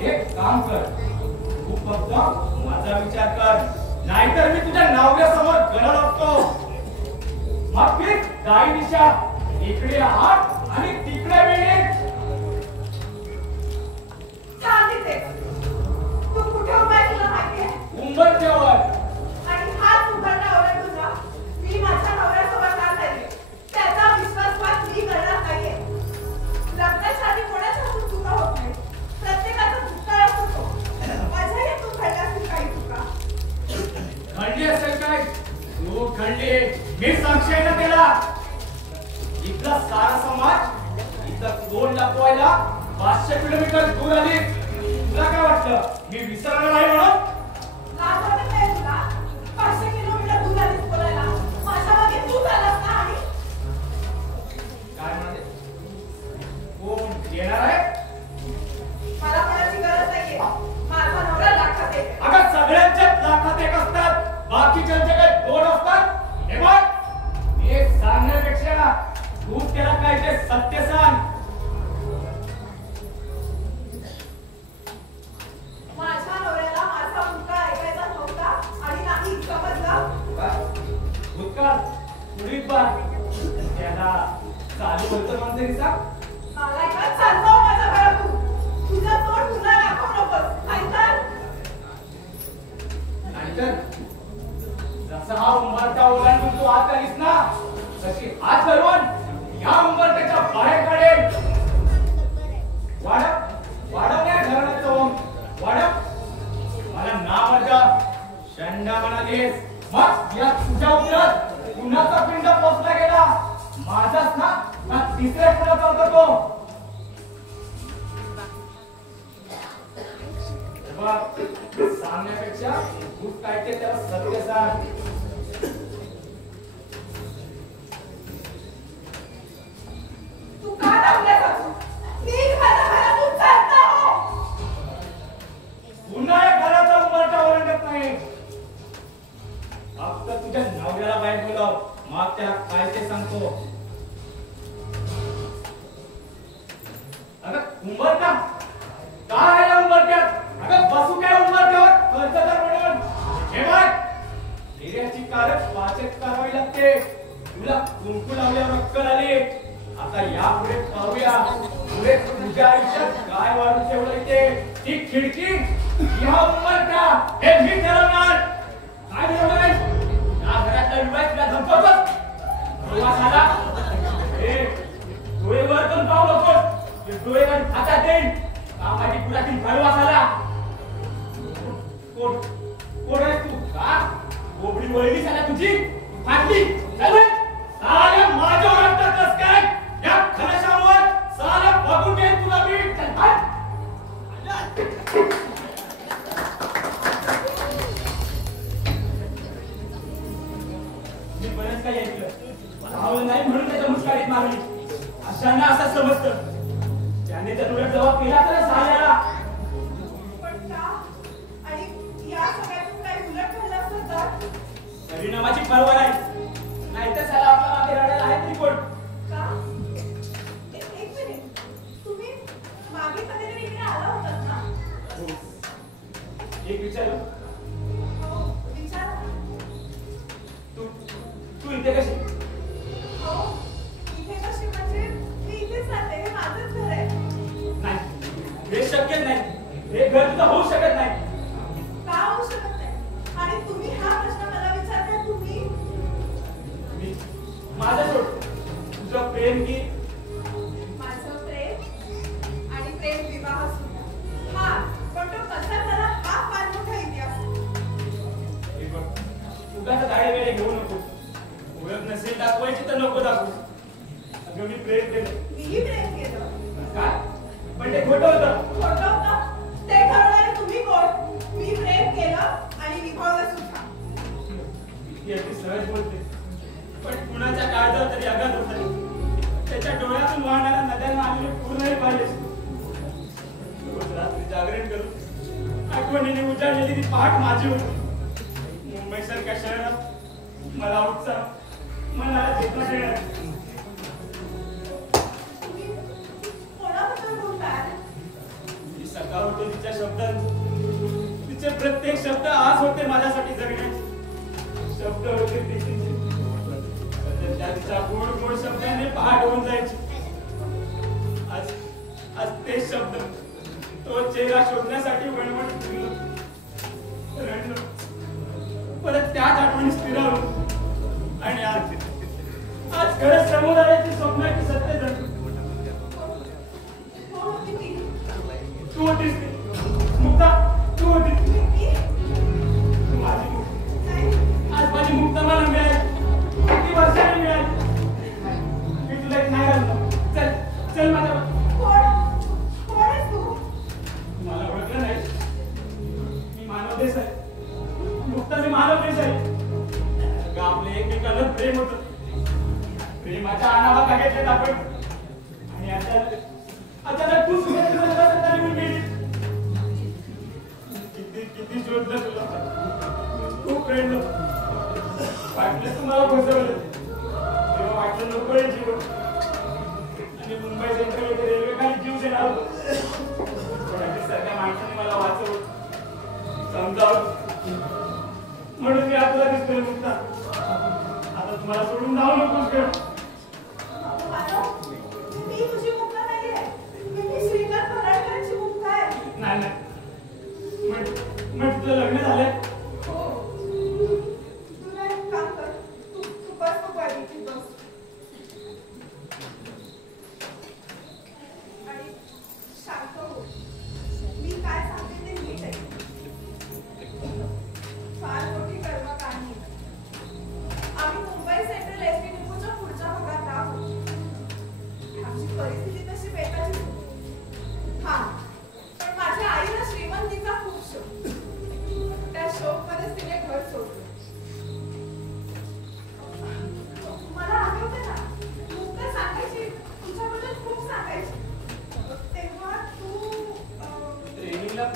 हे दाई दिशा इकडे हात आणि तिकडे वेळ सांगितले तू कुठे उभा तुला माहितीये उंबरठ्यावर आणि हात उघडण्यावर तुझा मी माझ्या नवऱ्यासोबत राहत आहे त्याचा विश्वासघात मी करणार नाहीये लग्नाच्या आधी कोणाच्या हातून चुका होत नाही प्रत्येकाचा भूतकाळ असतो माझ्या यातून घडल्या असतील काही चुका घडली असेल काय तू घडली मी साक्षी आहे ना त्याला इथला सारा समाज इथं कोण लपवायला 500 किलोमीटर दूर आली तुला काय वाटतं मी विसरणार नाही म्हणून लाज वाटत नाही तुला 500 किलोमीटर दूर आलीस बोलायला माझ्या मागे तू झालास ना आणि काय म्हणाले कोण येणार आहे मला कोणाची गरज नाहीये माझा नवरा लाखात एक अगं सगळ्यांच्याच लाखात एक असतात बाकीच्यांचे काही दोन असतात हे बघ मी सांगण्यापेक्षा तू त्याला काय ते सत्य सांग माझ्या नवऱ्याला माझा भूतकाळ ऐकायचा नव्हता आणि नाही समजलं भूतकाळ पुढील बार त्याला चालू वर्तमान तरी सांग मला का चालतो माझ्या घरातून तुझं तोंड तुला दाखवू नकोस नाहीतर जसा हा उंबरठा ओलांडून तू आत आलीस ना तशी हात धरून या उंबरठ्याच्या बाहेर काढेल वाढव नाही घराण्याचं वाढव मला नाव माझा शंडा म्हणालीस मग या तुझ्या उलट कुणाचा पिंड पोचला गेला माझाच ना तिसऱ्या कुणाचा होता तो सांगण्यापेक्षा तू काय ते त्याला सत्य सांग तू का दाखवला जातो मी माझ्या घरातून चालता हो पुन्हा या घराचा उंबरठा ओलांडत नाही फक्त तुझ्या नवऱ्याला बाहेर बोलाव मग त्याला काय ते सांगतो अगं उंबरठा काय आहे उंबरठ्यात अगं बसू काय उंबरठ्यावर कर्जदार म्हणून हे बघ निर्याची कारच वाचेत करावी लागते तुला कुंकू लावल्यावर अक्कल आली आता यापुढे पाहूया पुढे तुझ्या आयुष्यात काय वाढून ठेवलं ते ती खिडकी या उंबरठा हे मी ठरवणार काय ठरवलंय या घरातला विवाह तुला धमकवतोस प्रवास आला डोळे वरतून पाहू नकोस डोळे वर हातात देईन कामाची पुरातील भरवास आला कोण कोण आहेस तू का कोबडी वळली साला तुझी फाटली चल साला माझ्यावर अटकस काय या खरशावर साला बघून घे तुला मी चल हट मी बरेच काही ऐकलं मला आवड नाही म्हणून त्याच्या मुस्कारीत मारली अशांना असं समजतं त्याने त्या डोळ्यात जबाब केला तर साल्याला पण का आणि या सगळ्यातून काही उलट झालं असतं तर परिणामाची पर्वा नाही तर साला आपला मागे रडायला आहे तरी कोण का एक मिनिट तुम्ही मागे कधीतरी इकडे आला होतात ना एक विचार हो विचार तू इथे कशी हो इथे कशी म्हणजे मी इथेच राहते हे माझंच घर आहे नाही हे शक्य नाही हे घर तुझं होऊ शकत नाही का होऊ शकत नाही आणि तुम्ही हा प्रश्न मला विचारता तुम्ही मी माझं सोड तुझं प्रेम की माझं प्रेम आणि प्रेम विवाह सुद्धा हा पण तो कसा झाला हा फार मोठा इतिहास हे बघ उगाच गाडी वेळे घेऊ नको ओळख नसेल दाखवायची तर नको दाखवू अगं मी प्रेम केलं मीही प्रेम केलं काय पण ते खोटं होतं खोटं होतं ते ठरवणारे तुम्ही कोण मी प्रेम केलं आणि विभावलं सुद्धा ती अगदी सहज बोलते पण कुणाच्या काळजावर तरी आघात होत नाही त्याच्या डोळ्यातून वाहणाऱ्या नद्यांना आलेले पूर्णही पाहिले रोज रात्री जागरण करून आठवणीने उजाडलेली ती पहाट माझी होती मुंबईसारख्या शहरात मला उत्साह मनाला चेतना देणार कोणाबद्दल बोलताय ती सकाळ होते तिच्या शब्दात तिचे प्रत्येक शब्द आज होते माझ्यासाठी जगण्याचे शब्द होते त्या तिच्या गोड गेलेला शोधण्यासाठी वणवण फिरलो, रडलो, परत त्याच आठवणी स्थिरावलो आणि आज खरंच समोर आल्याची स्वप्नाची सत्य जणू. तू होतीस मुक्ता, तू होतीस माझी. आज माझी मुक्ता मला मिळाली, किती वर्षांनी मिळाली. मी तुला एक नाही घालतो. चल चल माझ्या. मला ओळखलं नाही. मी मानव देसाई. मुक्ता मी मानव देसाई. आपले एकमेकांना प्रेम होतं. प्रेमाच्या अनावात घेतलेत आपण आणि अचानक तू सुद्धा निघून गेली. किती शोधलं तुला, खूप रडलो. वाटलं तुम्हाला फसवलं तेव्हा वाटलं नको आहे जीवन. आणि मुंबई सेंट्रल येथे रेल्वे खाली जीव देणार होतो. सारख्या माणसाने मला वाचवलं, समजावलं, म्हणून मी आपला दिसतोय मुक्ता. आता तुम्हाला सोडून जाऊ नकोस का? नाही नाही, म्हणजे तुझं लग्न झालंय.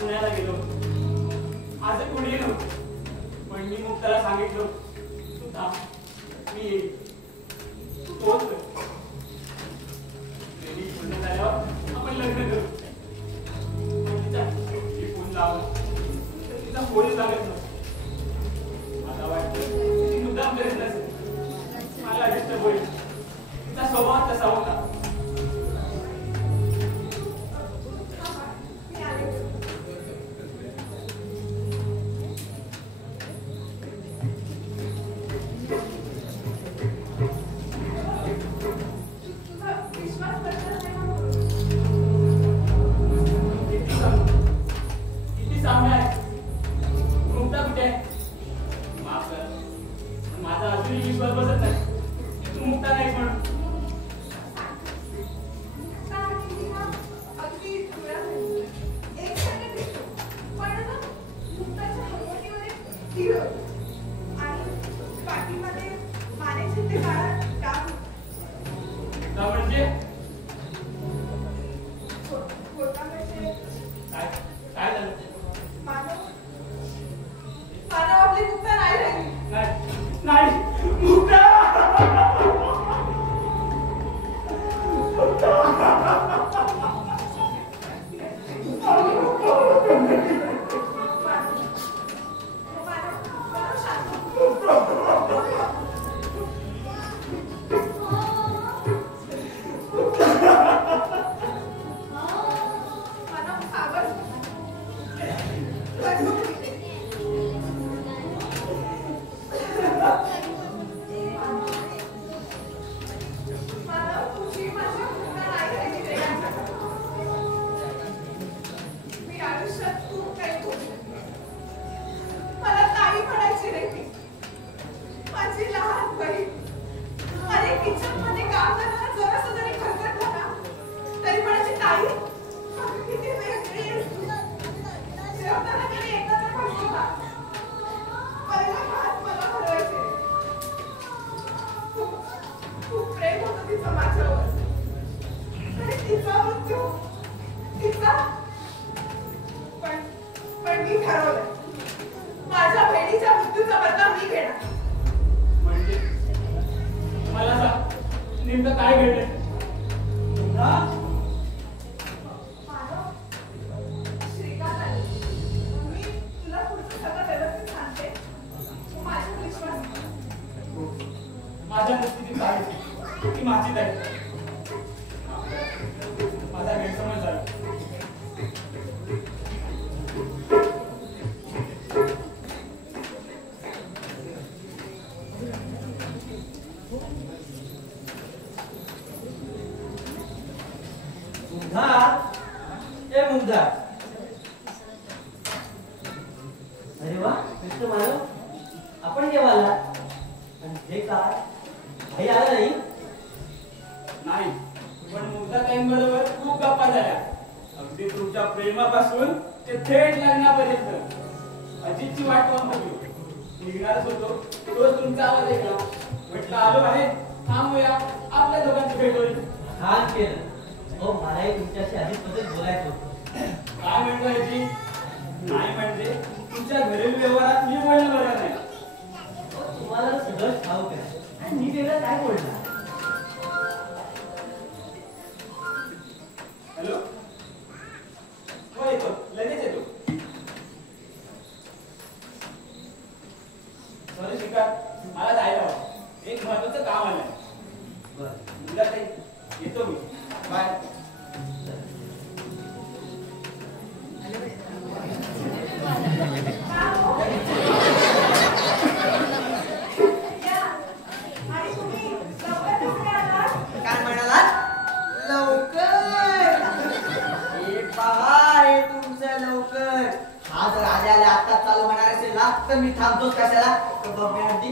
पुण्याला गेलो, आज कोणी नव्हतं, पण मी मुक्ताला सांगितलं तू थांब, मी येईल. तू तोच पूर्ण झाल्यावर आपण लग्न करू. तिचा फोन लावला तर तिचा फोनच लागत नव्हता. मला वाटतं ती मुद्दाम करीत नसेल, मला डिस्टर्ब होईल. तिचा स्वभाव तसा होता. माझ्या परिस्थितीत आहे ती माझीच आहे. माझा गैरसमज झाला. उधार. अरे वा मिस्टर मानव, आपण केव्हा आला? आणि हे काय भाई आला नाही? नाही, पण मुक्ताताईंबरोबर खूप गप्पा झाल्या. अगदी तुमच्या प्रेमापासून ते थेट लग्नापर्यंत. अजितची वाट पाहून बघली. निघणारच होतो, तोच तुमचा आवाज ऐकला. म्हटलं आलो आहे, थांबूया, आपल्या दोघांची भेट होईल. छान केलं. हो, मलाही तुमच्याशी अजितबद्दल बोलायचं होतं. काय म्हणतो अजित? नाही म्हणजे तुमच्या घरील व्यवहारात मी बोलणं बरं नाही. तुम्हाला सगळं ठाऊक आहे आणि मी वेगळं काय बोलणार? हॅलो, हो येतो, लगेच येतो. सॉरी शिकार, मला जायला हवं. एक महत्वाचं काम आलंय. बरं, मुला ताई, येतो मी. बाय. आणि तुम्ही लवकर कसं काय आलात? काय म्हणालात? लवकर हे पहा, हे तुमचं लवकर. हा जर आल्या आल्या आता चालू होणार असेल ना तर मी थांबतोच कशाला? बघण्याआधी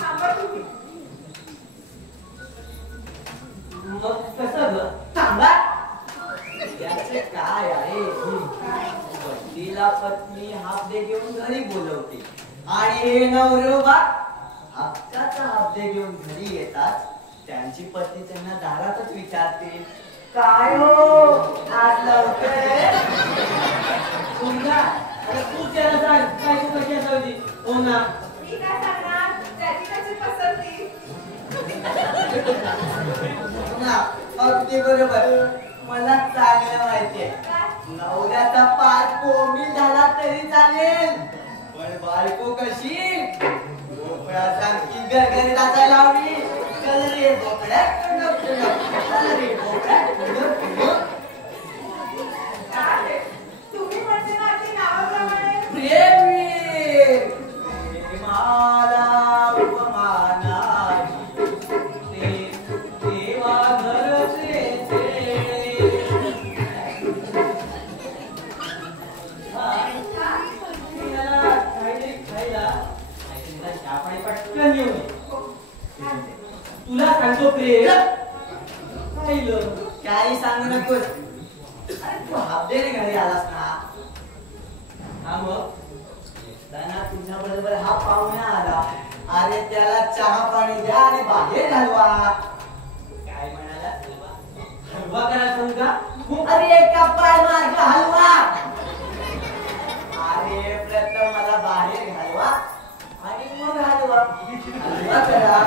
थांबा तुम्ही. मग कसं ग? थांबा. याचे काय आहे? पत्नीला पत्नी हाफडे घेऊन घरी बोलवते आणि हे नवरोबा हक्काचा हाफडे घेऊन घरी येतात. त्यांची पत्नी त्यांना दारातच विचारते, काय हो आज लवकर? तुमचा अरे तू त्याला सांग काय तू कशी असावी? हो ना, मी काय सांगणार? त्याची त्याची पसंती. ना अगदी बरोबर. मला चांगलं माहितीये, नवऱ्याचा पार कोंबील झाला तरी चालेल, पण बायको कशी भोपळ्यासारखी गरगरीत असायला हवी. चल रे भोपळ्या, चल रे भोपळ्या. काय? तुम्ही म्हणते ना की नावाप्रमाणे प्रेमी प्रेमाला उपमाना देवा घरचे काहीतरी खायला चहा पाणी पटकन येऊ नये. तुला सांगतो प्रेम खायलं काही सांगू नकोस. अरे तू हाफडेने घरी आलास ना? हा मग येताना तुझ्या बरोबर हा पाहुणा आला. अरे त्याला चहा पाणी द्या आणि बाहेर घालवा. काय म्हणाला? हलवा करा सांगू का? अरे एका पाय मार्ग हलवा. अरे प्रथम मला बाहेर घालवा आणि मग हलवा. हलवा करा.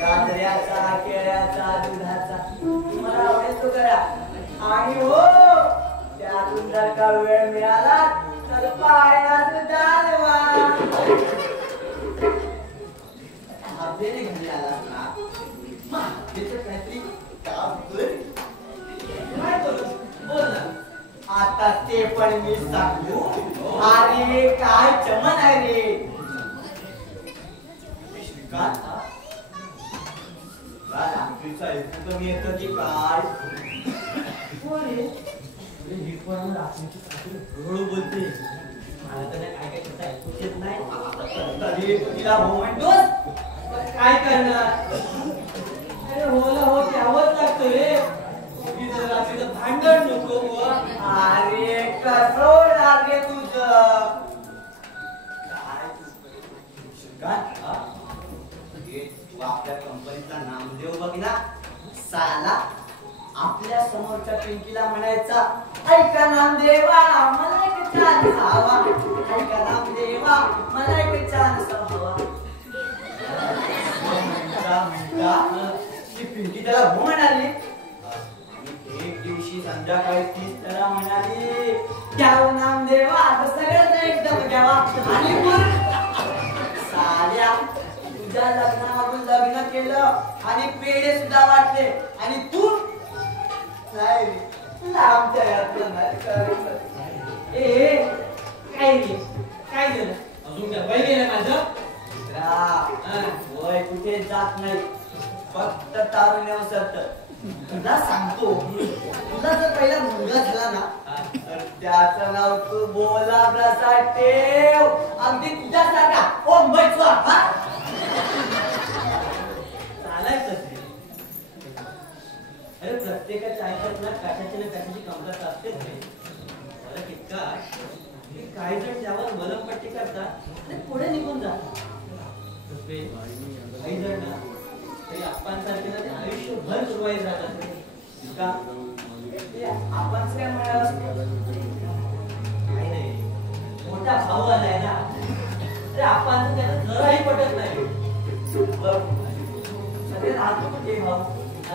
गाजऱ्याचा, केळ्याचा, दुधाचा तुम्हाला आवडेल तो करा. आणि हो त्यातून जर का वेळ मिळाला तर पायात दालवा. आपल्याला घरी आलास ना, मग त्याचं काहीतरी काम कर. काय करू? बोल ना. आता ते पण मी सांगू. अरे काय चमन आहे रे श्रीकांत. रात्रीचा ऐकू कमी येतं की काय? हळू बोलते. मला तर काय काय करता ऐकूच येत नाही. तरी तू तिला हो म्हणतोस? काय करणार? अरे होला हो द्यावंच लागतं रे. उगीच जर रात्रीचं भांडण नको बुवा. अरे कसं होणार रे तुझं? काय श्रीकांत, हे तू आपल्या कंपनीचा नामदेव बघ ना. साला आपल्या समोरच्या पिंकीला म्हणायचा, ऐका नामदेवा मला एक चान्स हवा. ऐका नामदेवा मला एक चान्स हवा. म्हणता ती पिंकी त्याला हो म्हणाली. एक दिवशी संध्याकाळी तीच त्याला म्हणाली, घ्याव नामदेवा आता सगळ्यांना एकदम घ्यावा. आणि साल्या तुझ्या लग्नामधून लग्न केलं आणि पेढे सुद्धा वाटले आणि तू नाही रे, तुला आमच्या घरातलं नाही करायचं. ए काय रे? काय झालं? अजून काय वय गेलं माझं? वय कुठे जात नाही, फक्त तारुण्य उसरत. तुला सांगतो, तुला जर पहिला मुलगा झाला ना तर त्याचं नाव तू बोला प्रसाद ठेव, अगदी तुझ्यासारखा ओम बैठवा. चालायचं ते. अरे प्रत्येकाच्या आयुष्यात ना कशाची ना कशाची कमतरता असतेच नाही. मला इतका काही जण त्यावर मलमपट्टी करतात आणि पुढे निघून जातात. काही जण ना तरी आपणसारखे ना ते आयुष्यभर सुरवाईत राहतात. का आपण काय म्हणाल, काही नाही, मोठा भाऊ आलाय ना, अरे आपण त्याला जराही पटत नाही. सगळे राहतो कुठे भाऊ,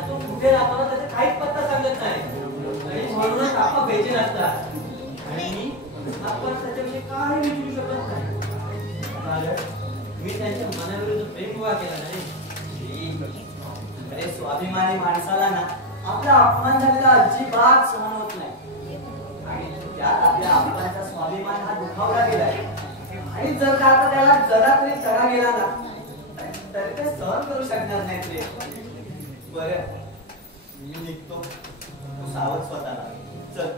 तो कुठे राहतो ना त्याचा काहीच पत्ता सांगत नाही आणि म्हणूनच आपण बेचैन असतात आणि आपण त्याच्याविषयी काही विचारू शकत नाही. कारण मी त्यांच्या मनाविरुद्ध प्रेम उभा केला नाही. अरे स्वाभिमानी माणसाला ना आपला अपमान झालेला अजिबात सहन होत नाही आणि त्यात आपल्या अपमानाचा स्वाभिमान हा दुखावला गेलाय. आणि जर का आता त्याला जरा तरी चढा गेला ना तर ते सहन करू शकणार नाही ते. बरं मी निघतो, तू सावध स्वतःला. चल.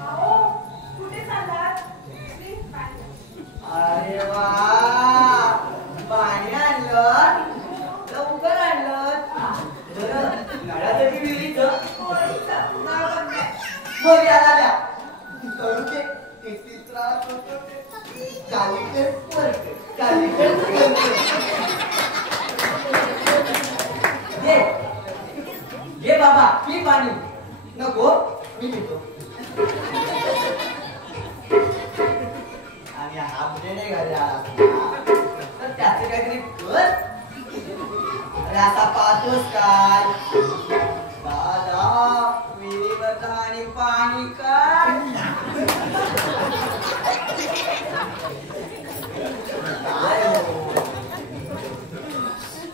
अहो, कुठे चाललात? प्लीज पाणी. अरे वा, पाणी आणलं, लवकर आणलं. बरं नळासाठी विहिरीचं पोळीचं नळ बंद आहे. मग याला द्या. करू दे, किती त्रास होतो ते. कालीकडे पडते, कालीकडे दे. घे बाबा, पी पाणी. नको, मी पितो. आणि हापडे नाही घरी आला तर त्याचे काहीतरी कर. अरे असा पाहतोस काय दादा, विहिरीवर आणि पाणी काय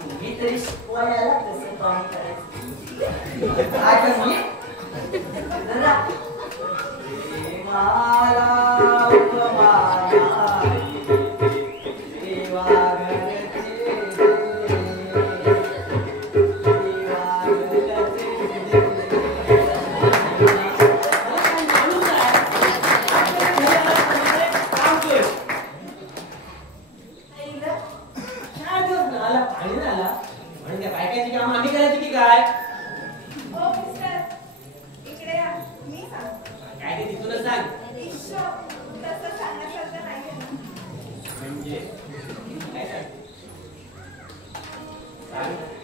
तुम्ही तरी शिकवायला कसं पाणी करायचं काय कर मी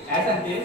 काय सांगते?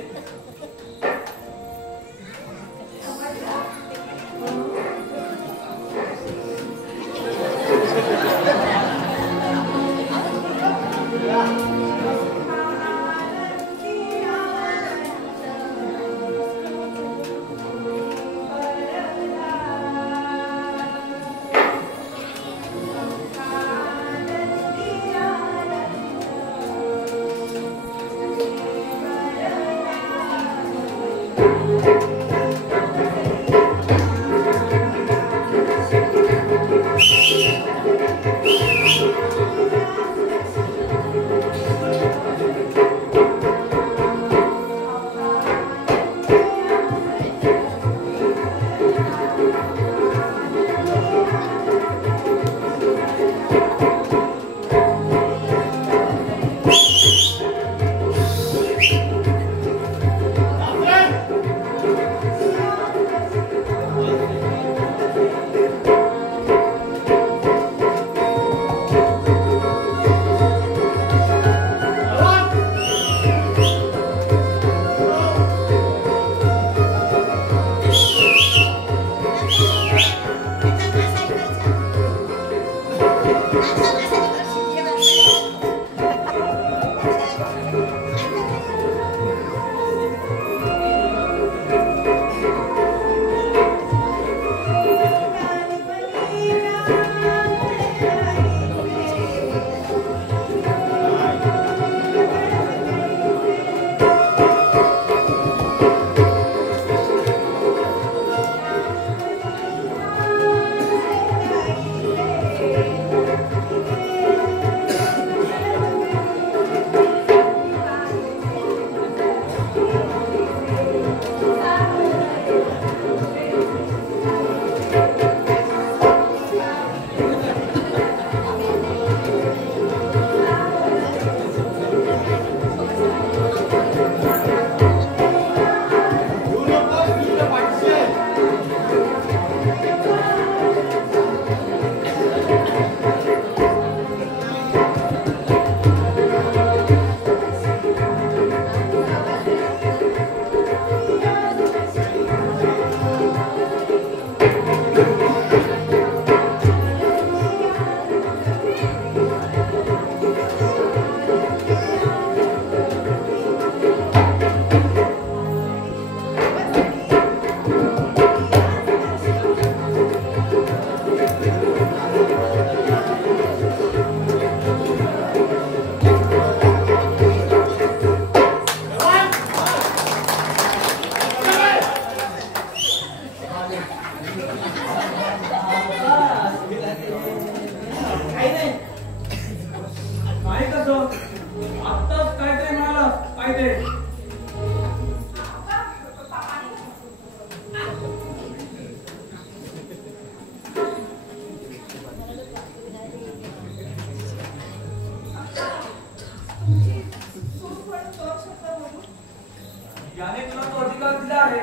याने तुला तो अधिकार दिला आहे.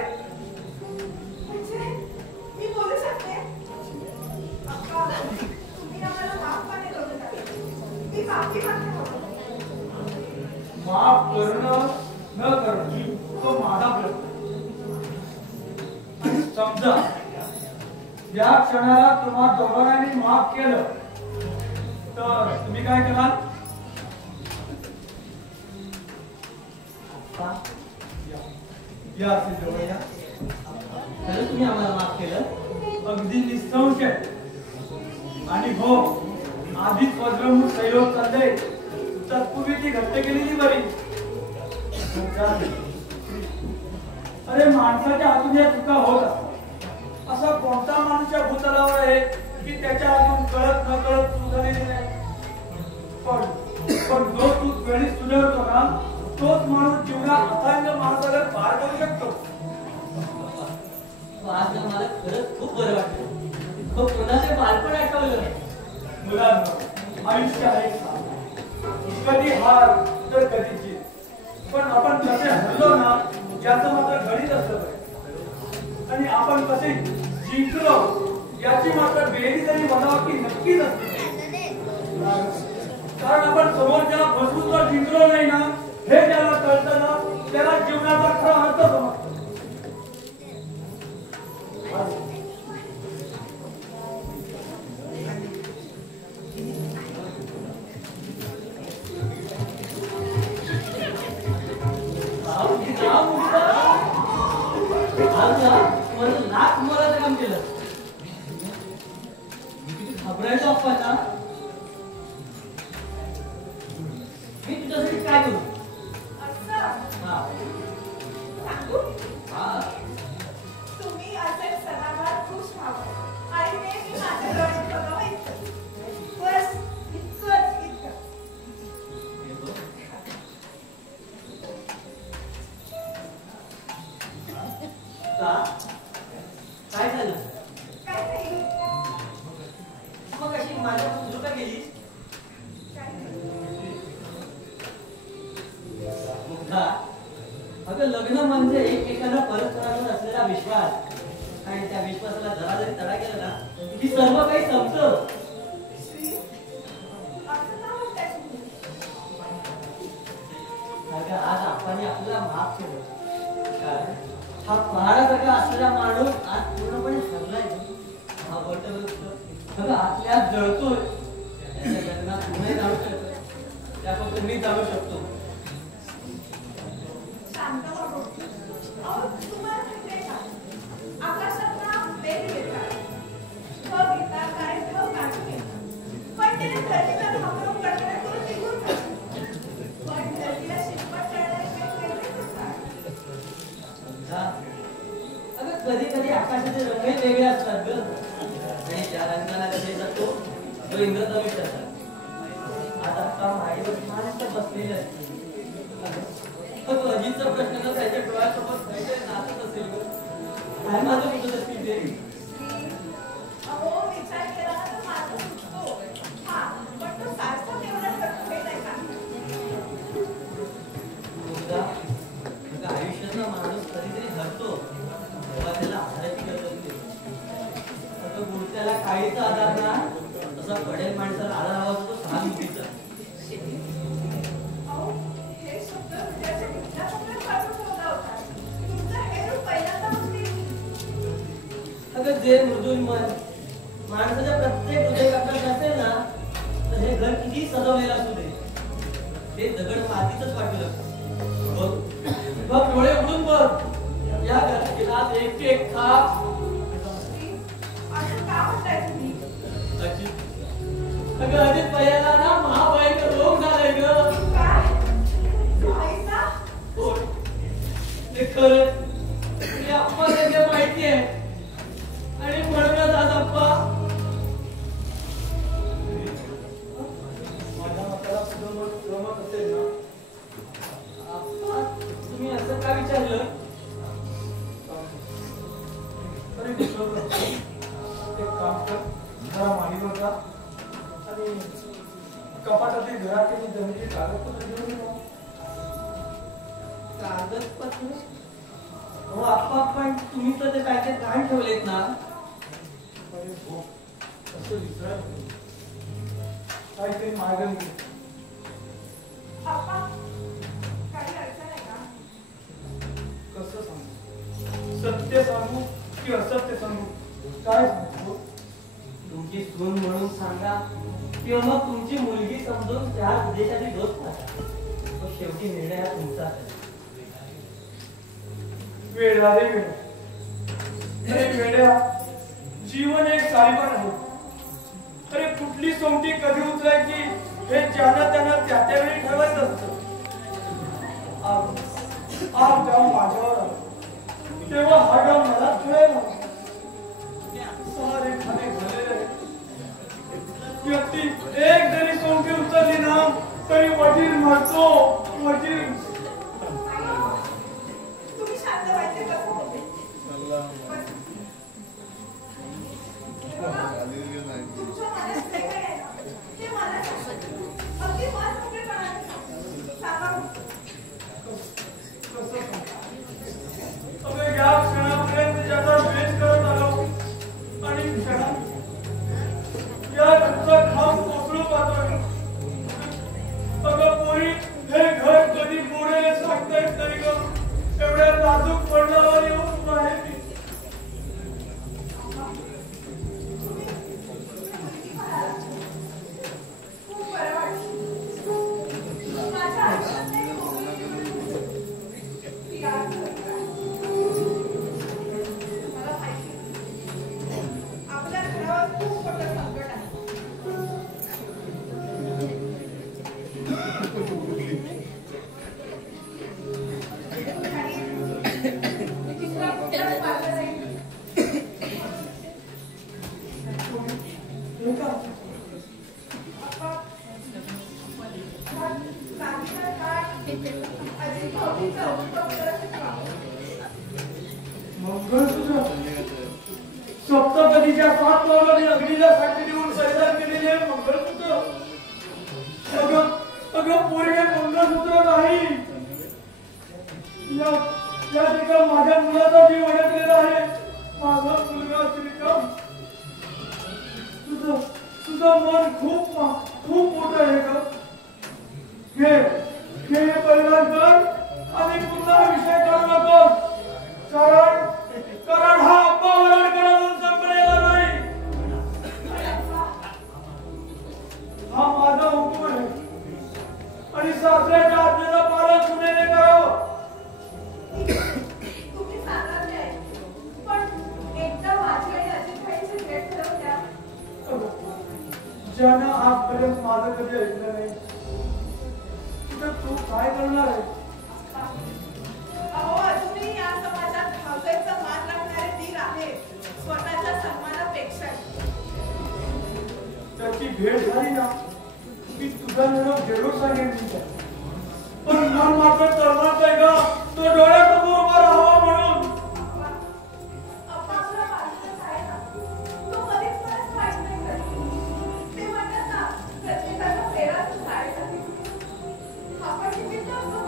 म्हणजे मी बोलू शकते. अक्का, तुम्ही आम्हाला माफ का नाही करू शकत? मी माफी मागते हो. माफ करणं न करणं तो माझा प्रश्न. आणि समजा या क्षणाला तुम्हा दोघांनी माफ केलं तर तुम्ही काय कराल? या असे जवळ या. खरं तुम्ही आम्हाला माफ केलं? अगदी निसंशय. आणि हो, आधीच वज्रमुख संयोग चालले, तत्पूर्वी ती घट्ट केलेली बरी. अरे माणसाच्या हातून या चुका होत असतात. असा कोणता माणूस या भूतलावर आहे की त्याच्या हातून कळत न कळत चूक झालेली नाही. पण जो चूक वेळी सुधारतो ना, तोच माणूस जीवनात अथांग महासागर पार करू शकतो. आज मला खरंच खूप बरं वाटलं. खूप कोणाचे बालपण आठवलं. मुलांना आयुष्य आहे कधी हार तर कधी जीत. पण आपण कसे हरलो ना याचं मात्र गणित असलं पाहिजे. आणि आपण कसे जिंकलो याची मात्र बेरीज आणि बनावटी नक्कीच असते. कारण आपण समोरच्याला फसवून जर जिंकलो नाही ना, हे ज्याला कळतं ना त्याला जीवनाचा खरा अर्थ समजतो. लाख मोलाचं काम केलं. घाबरायचं अप्पाचा. मी तुझ्यासाठी काय करू? तुम्ही असे सणावार खुश व्हावं आणि नेहमी माझ्या डोळ्यात बघावं इतकंच. बस इतकंच. काय झालं? काय नाही. मग अशी माझ्यापासून दुका गेली? अगं लग्न म्हणजे एकमेकांना परस्परांवर असलेला विश्वास. आणि त्या विश्वासाला जरा जरी तडा केला ना की सर्व काही संपतं. अगं आज आपण आपल्याला माफ केलं. काय हा पहाडासारखा असलेला माणूस आज पूर्णपणे हरलाय. हा वटवृक्ष अगं आतल्या जळतोय. त्याच्या लग्नात पुढे जाऊ शकतो. त्या फक्त मी जाऊ शकतो. शांत व्हा. अहो तुम्हाला माहिती आहे का, आकाशात ना वेग येतात. ढग येतात, काय ढग काढून येतात. पण ते धरतीला घाबरून कडकडे करून निघून जातात. पण धरतीला शिरपत करणारे वेग वेगळेच असतात. अगं कधी कधी आकाशाचे रंगही वेगळे असतात ग. आणि त्या रंगाला कसे जातो तो इंद्रधनुष्य असतात. आता का माईवर शांत बसलेले असते. अजितचा प्रश्न तर त्याच्या डोळ्यासोबत काहीतरी नाचत असेल ग. काय माझं कुठं असतील ते? अहो विचार केला ना तर माझं सुचतो. हा पण तो सारखा तेवढा करतो हे नाही का? आयुष्यातला माणूस कधीतरी हरतो तेव्हा त्याला आधाराची गरज असते. मूर्त्याला काळीचा आधार ना तसा पडेल माणसाला आधार हवा असतो सहानुभूतीचा. अहो हे शब्द हृदयाच्या कुठल्या कोपऱ्यात काढून ठेवला होता. तुमचं हे रूप पहिल्यांदा बघते. अगं जे मृदुल मन माणसाच्या प्रत्येक हृदयकात्रात असेल ना तर हे घर किती सजवलेलं असू दे ते दगड मातीच वाटू लागतं. बघ डोळे उघडून बघ. या घरात एक एक खाप. अजून का म्हणताय तुम्ही? अगं अजित भैयाला ना महाभयंकर रोग झालाय ग. काय? आईचा? होय ते खरं. ते अप्पा सगळं माहिती आहे. आणि म्हणूनच आज अप्पा माझ्या मताला जमत असेल ना, अप्पा तुम्ही असं का विचारलं? तरी एक काम कर, जरा मांडीवर जा आणि कपाटातील घरातील जमिनीची कागदपत्र घेऊन ये. कागदपत्र हो आप्पा, पण तुम्ही तर ते पॅकेट घाण ठेवलेत ना. असं विसरा काहीतरी मार्ग निघेल. आप्पा, काही अडचण आहे का? कसं सांगू? सत्य सांगू की असत्य सांगू? काय सांगू? तुमची सून म्हणून सांगा किंवा मग तुमची मुलगी समजून त्या उद्देशाची डोस टाका. तो शेवटी निर्णय हा तुमचाच आहे. वेडा रे वेडा. अरे वेड्या, जीवन एक सारीबान आहे. अरे कुठली सोंगटी कधी उचलायची हे ज्यांना त्यांना त्या त्यावेळी ठरवायचं असतं. आज जाऊन माझ्यावर आलं तेव्हा हा गाव मला कळेल. सारे खाणे झालेले व्यक्ती एक जरी सोंगटी उचलली ना तरी वजीर म्हणतो वजीर. तुम्ही शांत व्हायचे कसं होते? तुमच्या मनात जे काही आहे ना, ते मला सांगा. अगदी मन मोकळेपणाने सांगा. कसं सांगू? अबे या क्षणापर्यंत ज्याचा द्वेष करत आलो आणि क्षणात या घरचा खांब कोसळू पाहतोय. अगं पोरी, हे घर कधी मोडेल सांगता येत नाही ग. एवढ्या नाजूक पडल्यावर येऊन आहे ती. खूप बरं वाटलं. माझ्या आयुष्यात नाही ती आज मला माहिती आपल्या घरावर खूप मोठं संकट आहे. आणि तिसरा कुठलाच मार्ग नाही. मंगळसूत्र सप्तपदीच्या 7 पावलांनी अग्नीला साक्षी देऊन परिधान केलेले हे मंगळसूत्र. अगं पोरी, हे मंगळसूत्र नाही. या ठिकाणी माझ्या मुलाचा जीव अडकलेला आहे. माझा मुलगा श्रीकांत. तुझं मन खूप मोठं आहे का? हे परिधान कर आणि पुन्हा विषय करू नकोस. कारण हा अप्पा ओरडकडून संपलेला नाही. हा माझा हुकूम आहे आणि सासऱ्याच्या आज्ञेला पालन सुनेने करावं. तुम्ही सांगाल ते, पण एकदा माझी आणि अजितभाईची भेट ठरवून द्या. ज्यानं आजपर्यंत माझं कधी ऐकलं नाही तिथं तू काय करणार आहे? अहो, अजूनही या समाजात भावगीचा मान राखणारे धीर आहेत, स्वतःच्या सन्मानापेक्षा. त्याची भेट झाली ना की तुझा निरोप जरूर सांगेन तिच्या. पण मन मात्र तळमळत आहे का तो डोळ्यासमोर उभा राहावा म्हणून. अप्पा आपला माणूसच आहे ना, तो कधीच मनात वाईट नाही करत. ते म्हणतात ना, प्रत्येकाचा फेरा तो जायसाठी. आपण निमित्त असतो.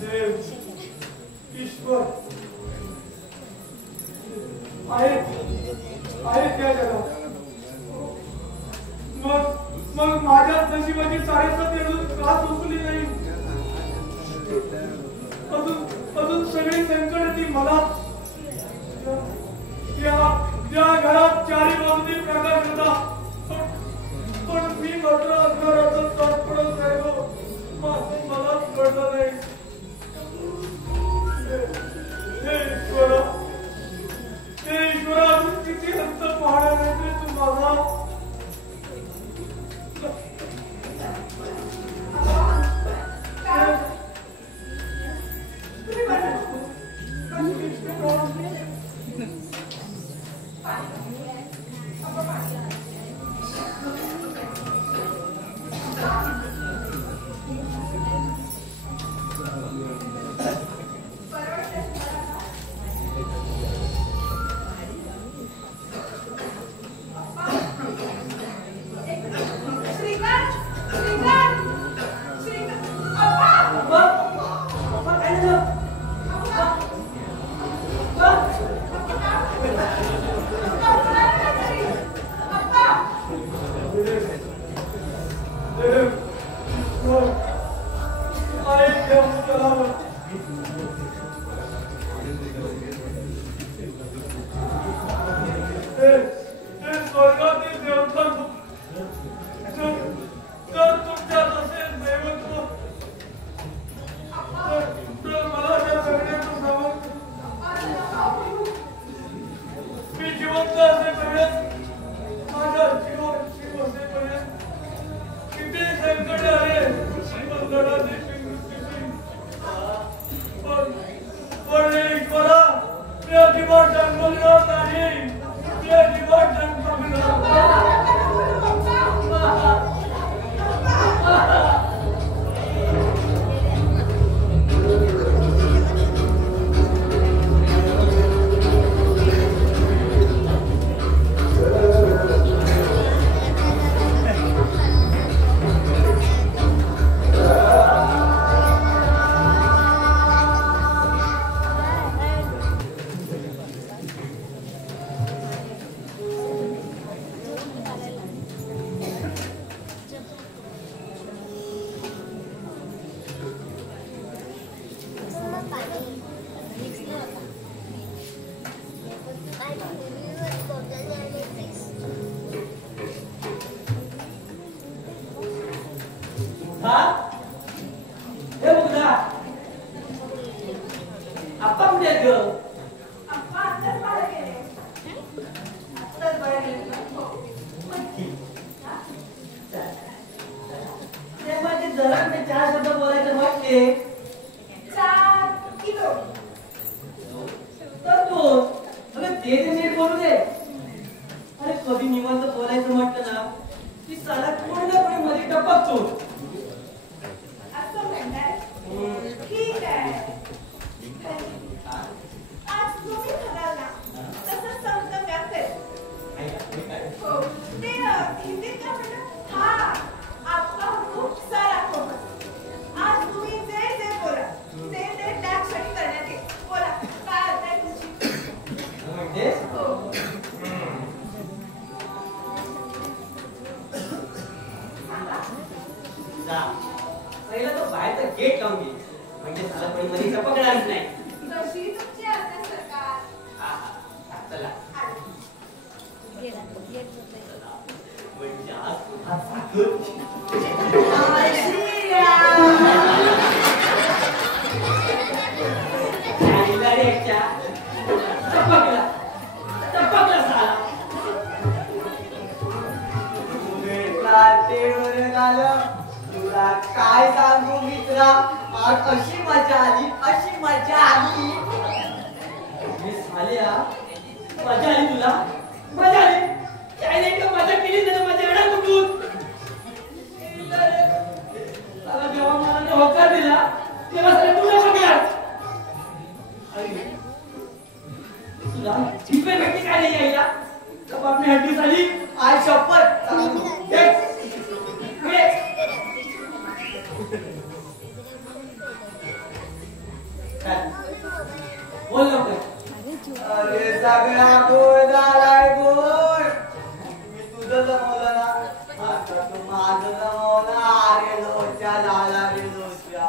देव, ईश्वर आहे त्या जगात. स्वर्गातील देवता तर तुमच्यात असेल देवत्व तर मला त्या सगळ्याचं सामर्थ्य मी जिवंत असेपर्यंत माझ्या जीव असेपर्यंत किती संकट आले संकटाची पण ईश्वरा मी अजिबात जन्मलो नाही मी अजिबात जन्मलो काय सांगू मित्रा, अशी मजा आली, अशी मजा आली. आल्या मजा आली तुला, मजा आली. त्याने एक मजा केली ना, मजा येणार कुठून? मला जेव्हा मला होकार दिला तेव्हा सगळं तुला बघलास. तुला चिपे भेटली काय नाही यायला तर बापने हड्डी झाली. आज शपथ बोल लवकर. अरे सगळा गोड झालाय गोड. मी तुझं जमवलं ना, आता तू माझं जमवलं. अरे लोच्या झाला रे लोच्या.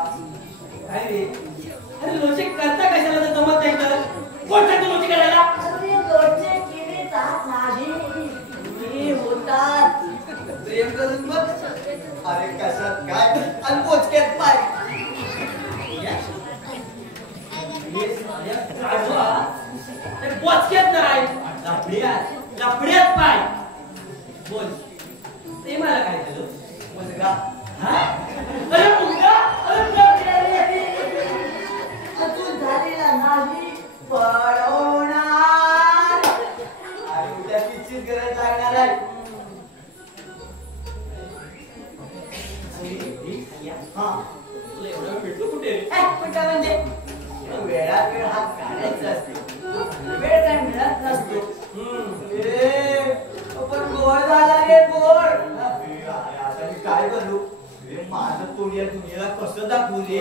अरे अरे लोचे करता कशाला तर जमत नाही तर कोण सांगतो लोचे करायला? अरे लोचे केले जात नाही, हे होतात प्रेम करून बघ. अरे कशात काय आणि पोचक्यात पाय. पोचक्यात नाही, लफड्यात लफड्यात पाय. बोल ते मला काय झालं? मुलगा अरे मुलगा अजून झालेला नाही, पळवणार. आणि उद्या कितीच गरज लागणार आहे. हा तुला एवढं भेटलो कुठे? कुठं म्हणजे वेळात वेळ हात काढायचा असते, वेळ काय मिळत नसतो. पण गोड झाला रे गोड. आता मी काय करू? माझं तोंड या दुनियेला कसं दाखवू रे?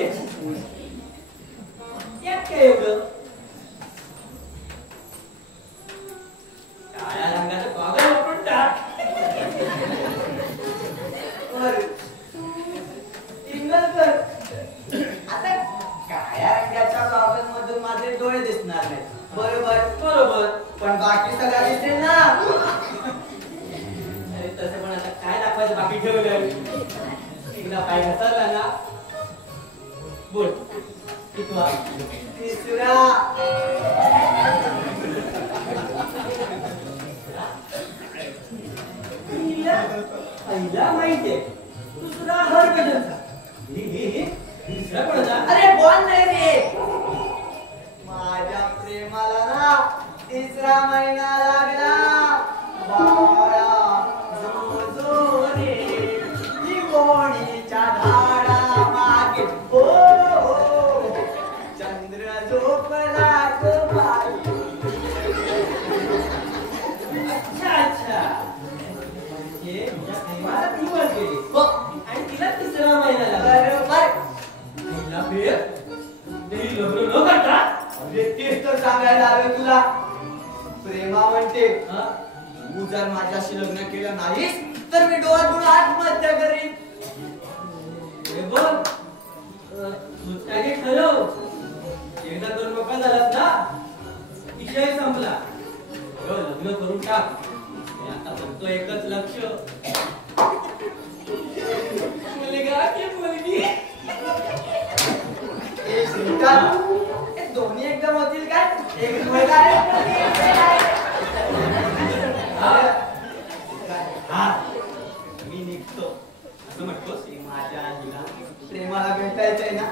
काय एवढं काळ्या रंगाचं कागद वापरून टाक. इंगलकर आता काळ्या बोल कितवा? तिसरा. पहिला माहितीये दुसरा हरभजनचा. तिसरा कोणाचा? अरे बोल नाही रे. माझ्या प्रेमाला ना तिसरा महिना लागला. बाळा जो जो रे लिंबोणीच्या झाडा मागे हो हो चंद्र झोपला गो बाई. अच्छा अच्छा म्हणजे तुझ्या प्रेमाला 3 वर्ष गेली हो आणि तिला तिसरा महिना लागला. बरोबर. पहिला फेर तरी लग्न न करता. अरे तेच तर सांगायला आलोय तुला. प्रेमा म्हणते हा? तू जर माझ्याशी लग्न केलं नाहीस तर मी डोळ्यात बुडून आत्महत्या करीन. हे बघ तूच काय ते ठरव. एकदा करून मोकळा झालास ना विषय संपला. लग्न करून टाक. मी आता फक्त एकच लक्ष मुलगा की मुलगी. ए श्रीकांत, हे दोन्ही एकदम होतील काय? एक मुलगा आणि एक मुलगी. हा मी निघतो असं म्हणतोस. माझ्या आईला प्रेमाला भेटायचंय ना.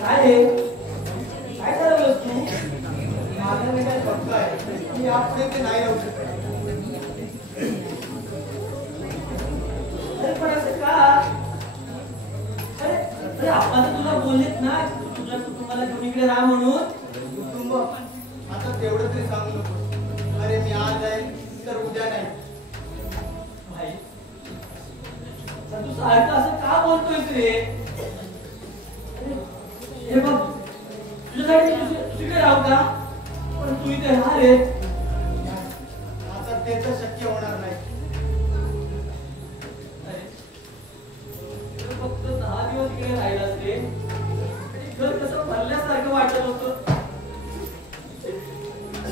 काय आहे? काय ठरवलंस तू? माझा निर्णय पक्का आहे. मी यापुढे ते नाही राहू शकत. अरे पण असं का? अरे अरे आपण तर तुला बोललेत ना तू तुझ्या कुटुंबाला घेऊन इकडे राहा म्हणून. कुटुंब आता तेवढं तरी सांगू नको. अरे मी आज आहे तर उद्या नाही. भाई तर तू सारखं असं का बोलतोयस रे? हे बघ तुझ्यासाठी दुसरीकडे राहू का? पण तू इथे राहा रे. आता ते तर शक्य होणार नाही. अरे तुला फक्त 10 दिवस इकडे राहिलास रे. आणि घर कसं भरल्यासारखं वाटत होतं.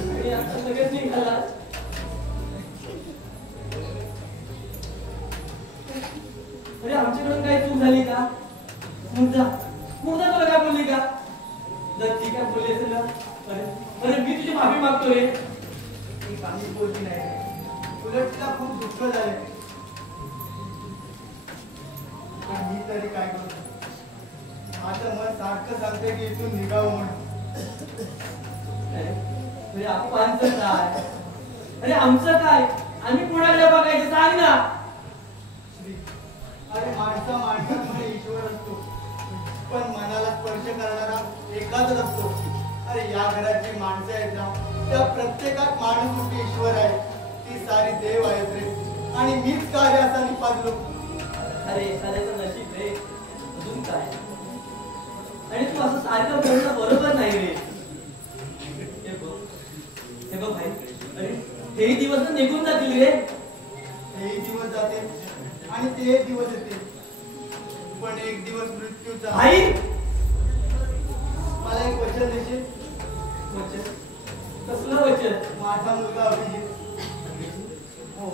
आणि आता सगळं निघालास. अरे आमच्याकडून काही चूक झाली का? मुर्दा तुला काय बोलली का? जर ती काय बोलली असेल ना अरे अरे मी तुझी माफी मागतो रे. ती काही बोलली नाही. उलट तिला खूप दुःख झाले. पण मी तरी काय करू? माझं मन सारखं सांगते की इथून निघावं म्हणून. अरे आपणचं काय? अरे आमचं काय? आम्ही कुणाकडे बघायचं सांग ना. अरे माणसामध्ये ईश्वर असतो पण मनाला स्पर्श करणारा एकाच असतो. अरे या घराची माणसं आहेत ना त्या प्रत्येकात माणूस रूपी ईश्वर आहे. ती सारी देव आहेत रे. आणि मीच का रे असा निपाजलो. अरे एखाद्याचं नशीब रे अजून काय. आणि तू असं सारखं बोलणं बरोबर नाही रे. हे बघ भाई अरे हे दिवस तर निघून जातील रे. हेही दिवस जाते आणि ते दिवस येते. पण एक दिवस मृत्यूचा. भाई मला एक वचन देशील? वचन? कसलं वचन? माझा मुलगा अभिजित. हो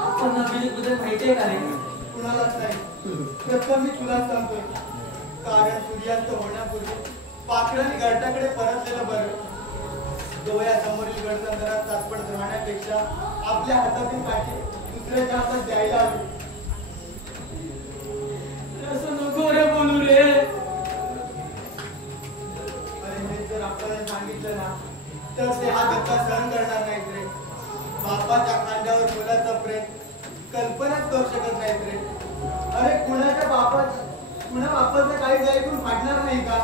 आपण अभिजित बद्दल माहिती आहे का रे? कुणालाच नाही. प्रथम मी तुलाच सांगतोय. कारण सूर्यास्त होण्यापूर्वी पाखरांनी घरट्याकडे परतलेलं बरं. डोळ्यासमोरील गडचंदरात तात्पट राहण्यापेक्षा आपल्या हातातील काठी दुसऱ्याच्या हातात द्यायला हवी. असं नको रे बोलू रे. अरे हे जर आपण सांगितलं ना तर ते हा धक्का सहन करणार नाहीत रे. बापाच्या खांद्यावर मुलाचा प्रेम कल्पनाच करू शकत नाहीत रे. अरे कुणा बापाचं काही ऐकून फाटणार नाही का?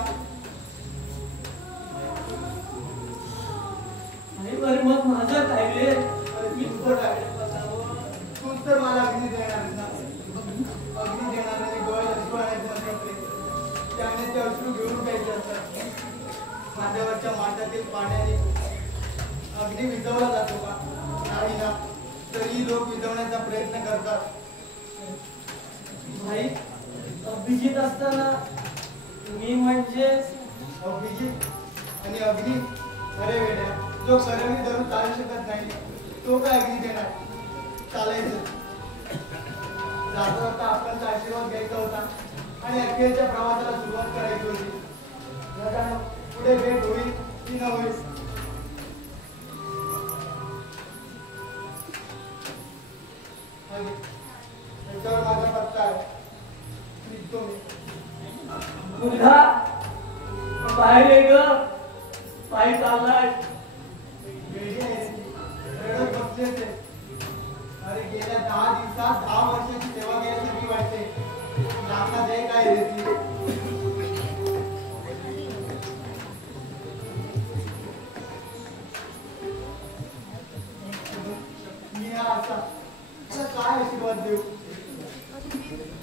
अरे बरं मग माझं काय रे? मी तुझं काय तूच तर मला अग्नी देणार ना. अग्नी देणार आणि डोळे अश्रू आणायचे नसतात. त्याने ते अश्रू घेऊन घ्यायचे असतात. माझ्यावरच्या माठातील पाण्याने अग्नी विझवला जातो का? नाही ना. तरी लोक विझवण्याचा प्रयत्न करतात. भाई अभिजित असताना मी म्हणजे अभिजित आणि अग्नी. अरे वेड्या, जो करमी धरून चालू शकत नाही तो काय अग्नी देणार? चालायचं. जाता जाता आपल्याचा आशीर्वाद घ्यायचा होता आणि अखेरच्या प्रवासाला सुरुवात करायची होती. पुढे भेट होईल की न होईल. त्याच्यावर माझा पत्ता आहे. निघतो मी. मुलगा बाहेर ये ग. पायी चाललाय. रडत बसले ते. अरे गेल्या 10 दिवसात 10 वर्षाची सेवा केल्यासारखी वाटते. नाका दे काय रे ती. मी हा असा तुला काय आशीर्वाद देऊ?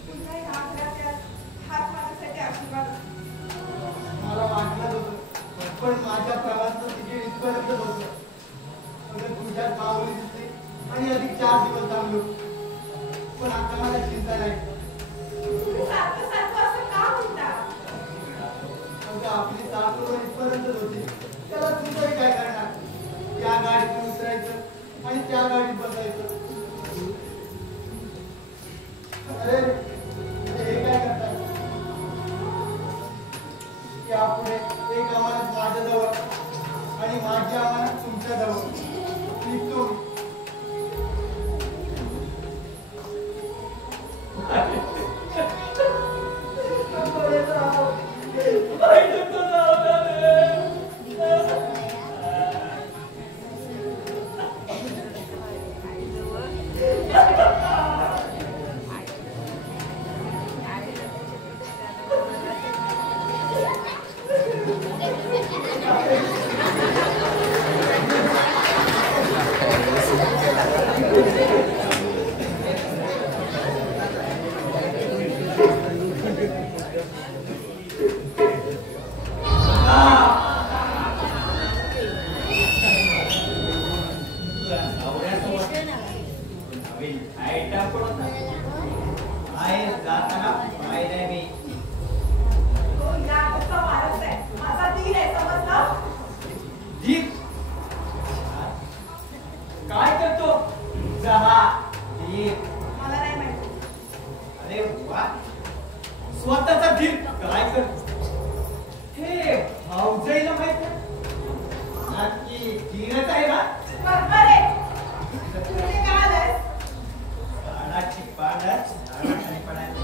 तुझ्या ह्या घरात हात माझ्यासाठी आशीर्वाद असतो. मला वाटलं होतं पण माझ्या प्रवासाचं तिकीट इथपर्यंत होतं. अगं तुझ्यात माऊली दिसली आणि अधिक 4 दिवस थांबलो. पण आता मला चिंता नाही. तुम्ही सारखं सारखं असं का म्हणता? अगं आपली सासू इथपर्यंतच होती. त्याला तू तरी काय करणार? त्या गाडीतून उतरायचं आणि त्या गाडीत बसायचं. अरे हे काय करतात? यापुढे एक अमानत माझ्याजवळ आणि माझी अमानत तुमच्याजवळ. निघतो मी. स्वतःचा धीर काय करतो हे भाऊजाईला माहित नाही. नक्की धीरच आहे ना. बरोबर आहे. तुम्ही काय आलाय? झाडाची पानं झाडाखाली पडायला.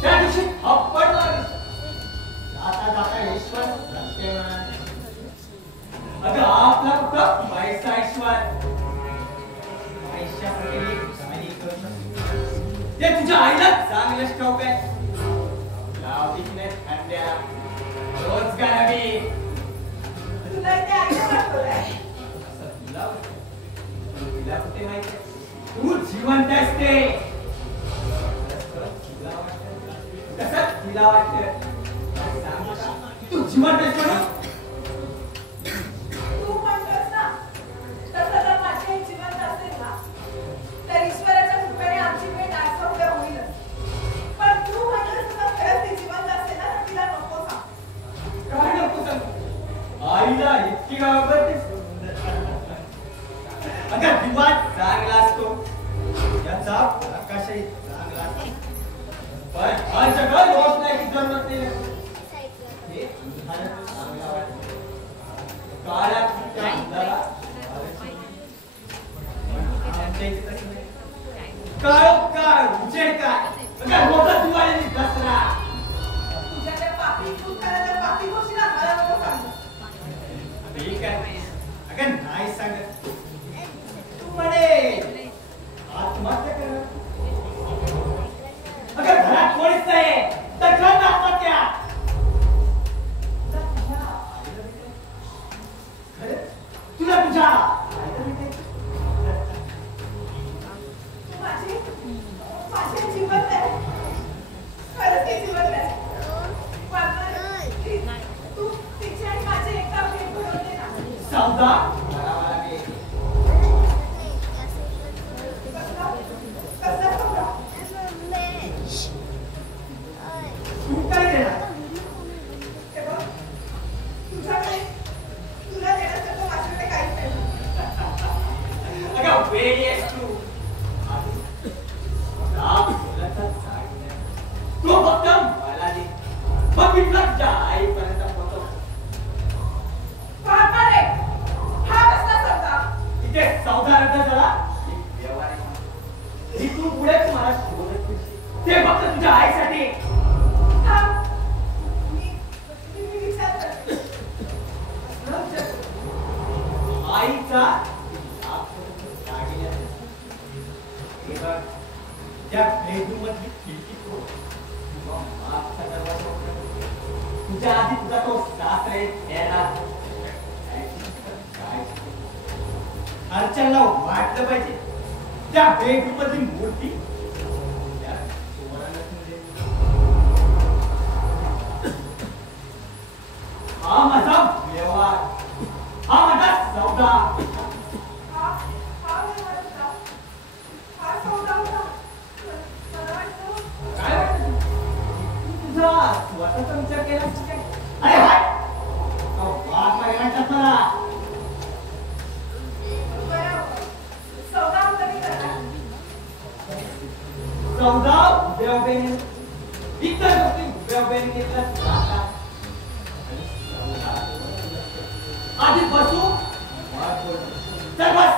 त्या दिवशी हप्पड लागली. जाता जाता ईश्वर रस्ते म्हणाले. अगं आपला कुठं पैसा ईश्वर. पैशासाठी काही करू नये. ते तुझ्या आईला चांगलंच ठाऊक आहे. लावतीच नाही खांद्याला रोजगार हवी. तुला इथे आईला पाठवलंय. तिला कुठे माहिती? तू जिवंत असते. कसं तिला वाटतं? तू जिवंत असतो ना. तू म्हणतोस ना तसं जर माझे जिवंत असेल ना तर ईश्वराच्या कृपेने आमची भेट आज उद्या होईलच. पण तू म्हणतोस तुला खरंच ती जिवंत असेल ना तर तिला नको सांग. काय नको सांग? आईला इतकी गावभरतीस. अगं दिवा चांगला असतो याचा प्रकाशही चांगला असतो. पण हा सगळं रोषणाची जरूरत नाही. हे अंधारात चांगला वाटतो. काळात त्या अंधारात आमच्या इथे तसं नाही. काळ उजेड काय अगं मोठा दिवाळी दसरा. तुझ्या त्या पापी कृत्याला त्या पापी गोष्टीला मला नको सांगू. ठीक आहे. अगं नाही सांगत. तू म्हणे आत्महत्या कर. अगं घरात कोणीच नाही तर कर ना आत्महत्या. तुला तुझ्या सौदा करावा लागेल. कसला सौदा? तू काय देणार? हे बघ, तुझ्याकडे तुला देण्यासारखं माझ्याकडे काहीच नाही. अगं वेळी आहेस तू. तू फक्त मला दे. मग मी तुला जाईपर्यंत पोहोचव. म्हातारे, हा कसला सौदा? इथे सौदा रद्द झाला. एक व्यवहार आहे. इथून पुढे तू मला शोधत फिरशील. ते फक्त तुझ्या आईसाठी. थांब. मी विचार करते. कसला विचार करते? आईचा त्या बेडरूममधली खिडकी तोड. किंवा मागचा दरवाजा उघड. तुझ्या आधी तुझा तो सासरे यायला अर्चनला वाटलं पाहिजे त्या बेडरूममधली मूर्ती त्या सुवर्णरत्नामध्ये. हा माझा व्यवहार. हा माझा सौदा. हा व्यवहार होता. हा सौदा होता. मला वाटतं काय वाटतं? तू तुझा स्वतःचा विचार केला काय? अरे हाय वाट लागतात मला. बरं, सौदा कधी करणार? सौदा उभ्या उभ्याने इतर गोष्टी उभ्या उभ्याने घेतल्या जातात. आधी बसू मग बोलू. चल बस.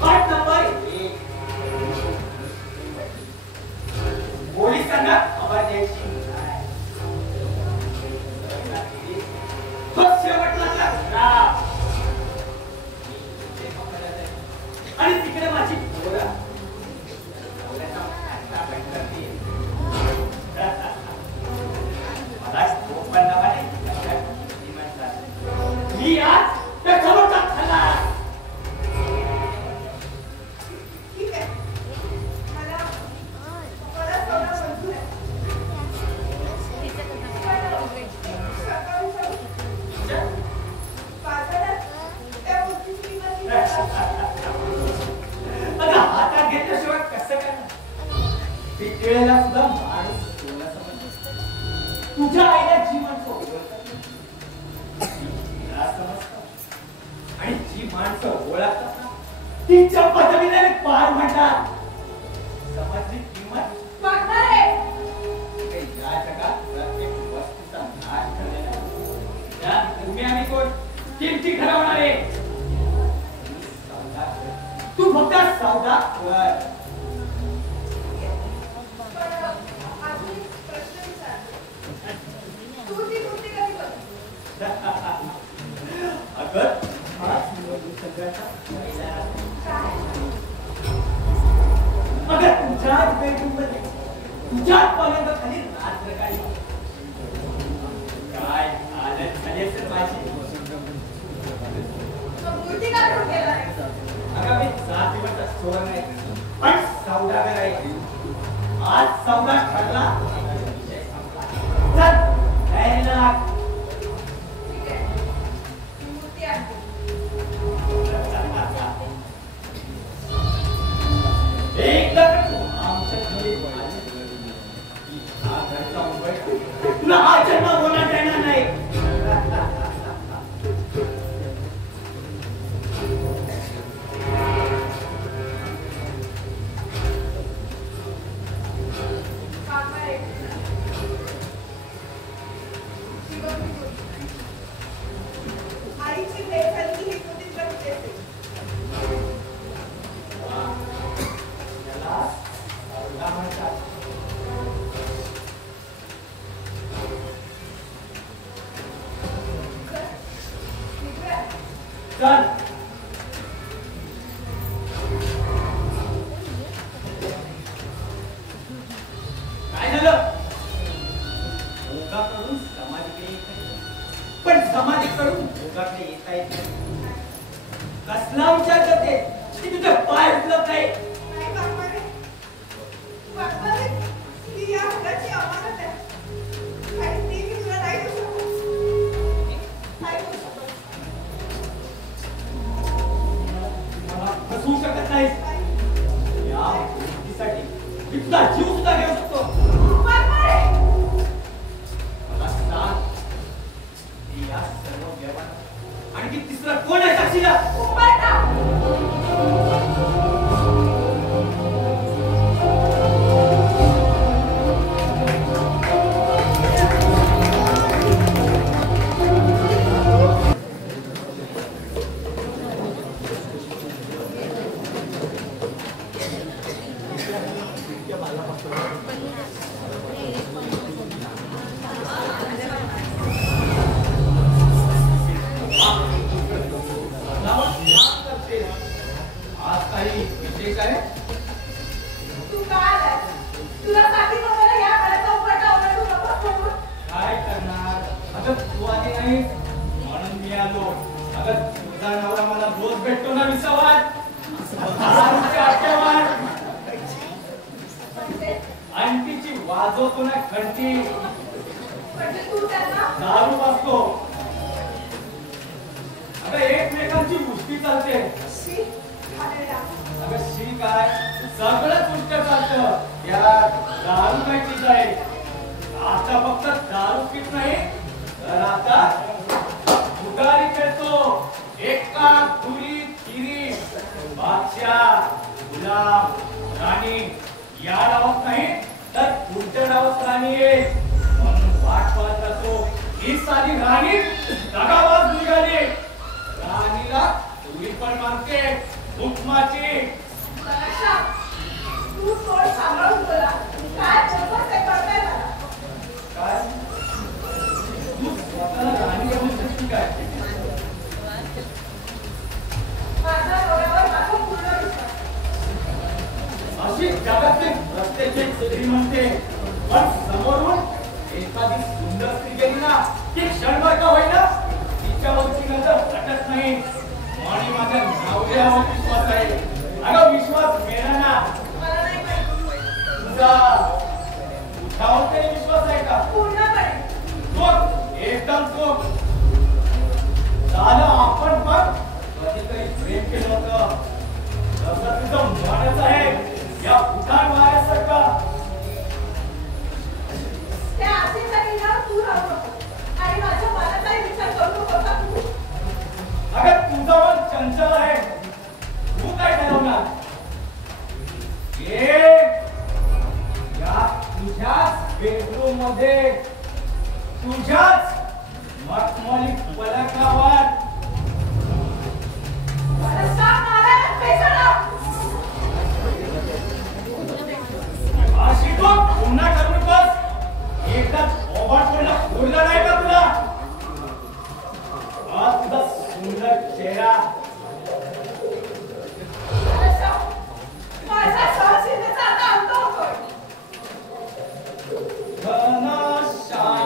पाठ नंबर 1. पोलिसांना खबर द्यायची नाही. तो शेवटला राग. आणि तिकडे माझी पोरं. मी आज त्या खबरचा खाल्ला. ठीक आहे. मला सौदा मंजूर आहे. सकाळी बाजारात त्या मूर्तीची किंमत किती आहे? आता हातात घेतल्याशिवाय कसं करणार? पितळेला सुद्धा माणूस सोनं समजतो. तुझ्या आईला जी माणसं ओळखतात तिला समजतं. आणि जी माणसं ओळखतात ना तिच्या पदवीला पार म्हणतात. समजली किंमत? मागणारे. या जगात प्रत्येक वस्तूचा नाश झालेला आहे. त्यात तुम्ही आम्ही कोण किमती ठरवणारे. तू फक्त सौदा कर. पण अजून एक प्रश्न विचारते. तू ती मूर्ती कधी बघ? अगर हाच निवडून सगळ्याचा पहिला अगर तुझ्याच बेडरूममध्ये तुझ्याच पलंगाखाली रात्र काढली काय हालत झाली असेल माझी. मूर्ती का ठेवून गेला नाही? अगं मी 7 दिवस चोर नाही पण सौदागर आहे. आज सौदा ठरला. चल तयारीला लाग. ठीक आहे. मूर्ती आणते. एकदा तू आमच्या घरी हा घरचा मुंबई तुला हा जन्म होणार देणार नाही. मागणारे. आईची भेट झाली की ही मूर्ती तुला कुठे असेल? त्याला सौदा म्हणतात. निघूया. चल काय झालं? भोगाकडून समाधीकडे येत नाही. पण समाधीकडून भोगाकडे येता येत नाही. कसला विचार करते की तुझे पाय उचलत नाही? नाही मागणारे. तू आता वाजवतो ना घंटी. म्हणजे तू त्यांना दारू पाजतो. अगं एकमेकांची मुष्टी चालते. शी घाणेरडा. अगं शी काय सगळंच उलट चालतं. या दारू काय चीज आहे. आता फक्त दारू पीत नाही तर आता फुगारी खेळतो. एका खुली तिरी बादशाह गुलाम राणी या डावात नाही तर पुढच्या डावात राणी येईल म्हणून वाट पाहत असतो. ही साधी राणी दगाबाज निघाली. राणीला तुरी पण मारते हुकमाची. तमाशा. तू तोड सांभाळून बोला. काय बोलतोस ते कळतंय मला. काय तू स्वतःला राणी बनवतेस काय. माझ्या डोळ्यावर माझा पूर्ण विश्वास. अशी जगातली प्रत्येक स्त्री म्हणते पण समोरून एखादी सुंदर स्त्री गेली ना ती क्षणभर का होईना तिच्यावरची नजर हटत नाही. आणि माझ्या नवऱ्यावर विश्वास आहे. अगं विश्वास मेला ना. मला नाही माहिती. तुझा तुझ्यावर तरी विश्वास आहे का. पूर्णपणे. चूक एकदम चूक. झालं आपण पण कधीतरी प्रेम केलं होतं तसं तुझं म्हणच आहे या उठाण वाऱ्यासारखं. त्या आशेच्या किल्ल्यावर तू राहू नको. आणि माझ्या मनाचाही विचार करू नको का तू. अगं तुझं मन चंचल आहे. तू काय ठरवणार. ये या तुझ्याच बेडरूम मध्ये तुझ्याच मखमली पलकावर मला शाप मारायला पैसा लाव. अशी तू पुन्हा करून बस. एकदाच ओभाट फोडला नाही का तुला. हा तुझा सुंदर चेहरा. मला शाप. माझा सहनशीलतेचा आता अंत होतोय. घनश्याम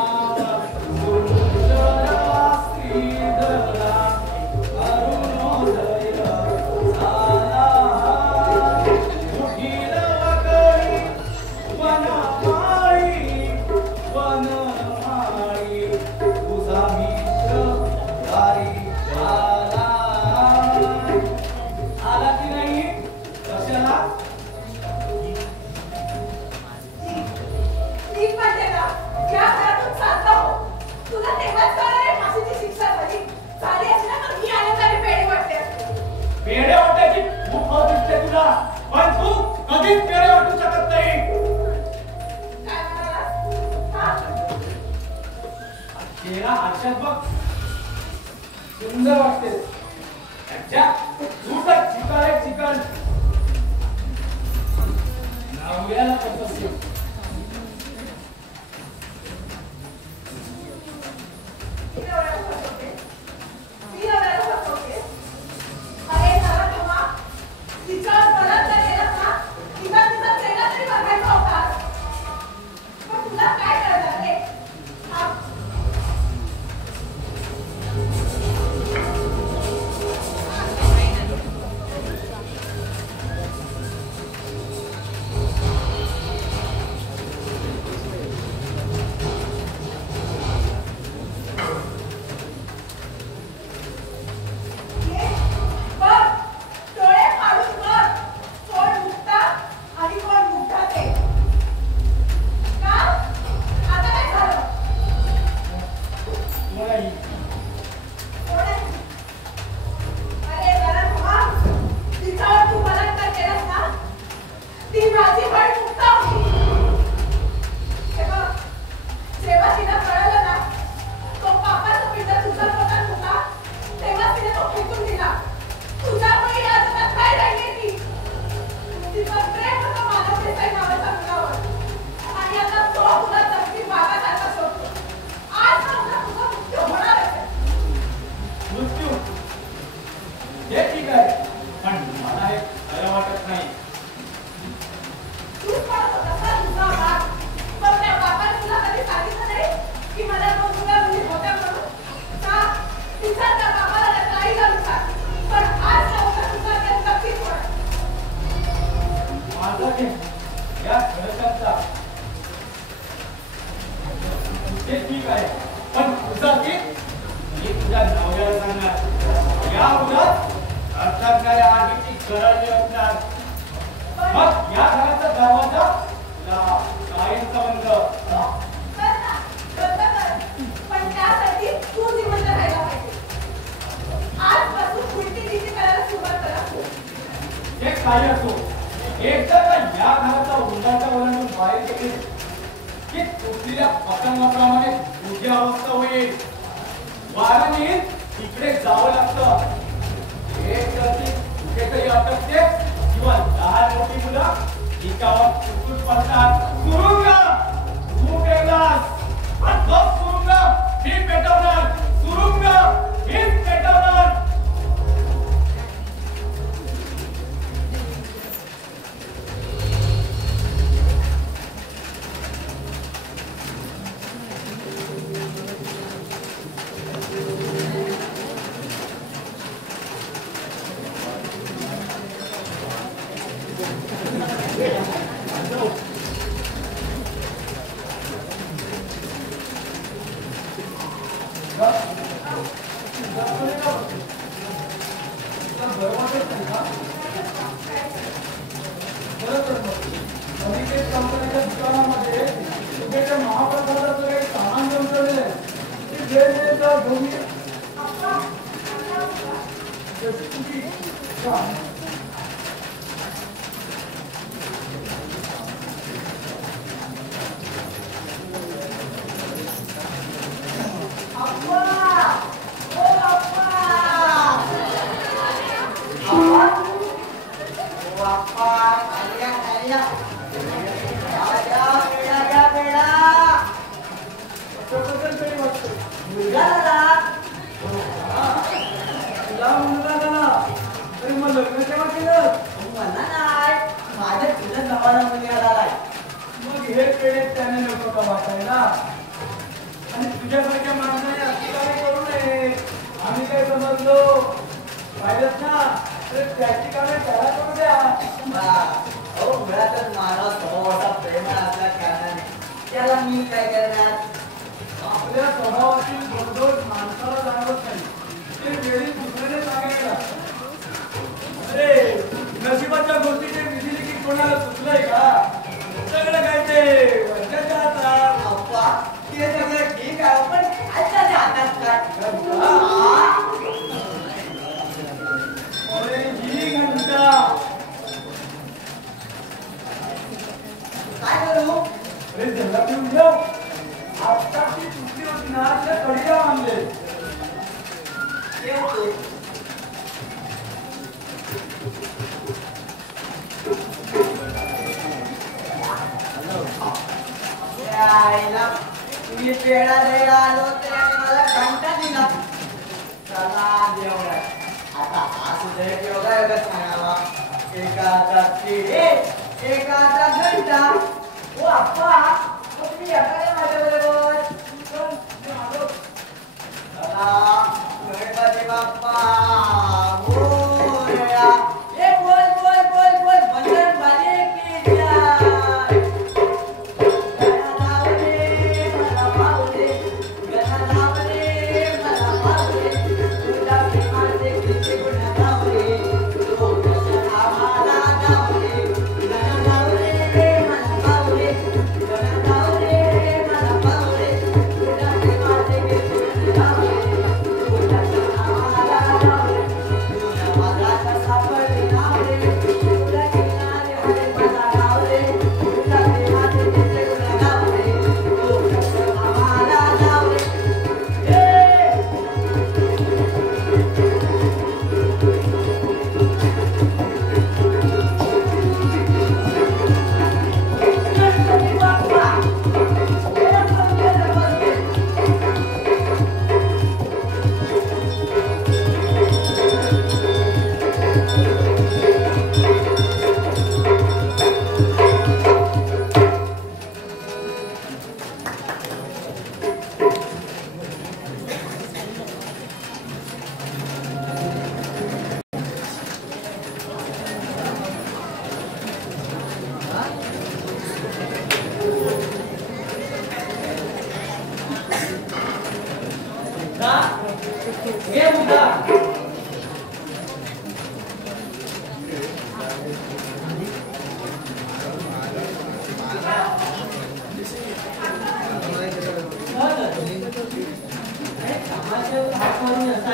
सुंदरा श्रीधरा अरुणोदय झाला. उठील वगळी वनमाळी वनमाळी तुझा दारी आला. आला की नाही. कशाला. ठीक म्हणते ना. या घरातून चालता हो. तुला तेव्हाच कळलं रे फाशीची शिक्षा झाली. झाली अशी ना तर मी आनंदाने पेढे वाटते असते. पेढे वाटायची खूप हौस दिसते तुला पण तू कधीच पेढे वाटू शकत नाही. काय म्हणालास. हा. चेहरा आरशात बघ. सुंदर वाटते. अच्छा तू तर चिकन आहे चिकन. नवऱ्याला कसं मी नवऱ्याला फसवते. मी नवऱ्याला फसवते. अरे जरा तेव्हा तिच्यावर बलात्कार जर केलास ना तिचा तिचा चेहरा तरी बघायचा होता. पण तुला काय कळलं रे. हा. ते ठीक आहे, पण तुझं की मी तुझ्या नवऱ्याला सांगणार या उलट अर्थात काय आगीची गरज असणार. मग या घराचा दरवाजा तुला कायमचा बंद. कर ना, बंद कर. पण त्यासाठी तू जिवंत राहायला पाहिजे. आजपासून उलटी नीती करायला सुरुवात करा. हे काय असो, एकदा का या घराचा उंडाच्या ओलांडून बाहेर गेले की तुटलेल्या पतंगाप्रमाणे तुझी अवस्था होईल. वाराने तिकडे जावं लागतं. एक तर ती कुठेतरी अटकते किंवा लहान मोठी मुलं एकावर तुटून पडतात. सुरुंग तू पेटलास, तो सुरुंग मी पेटवणार. सुरुंग मीच पेटवणार. Gana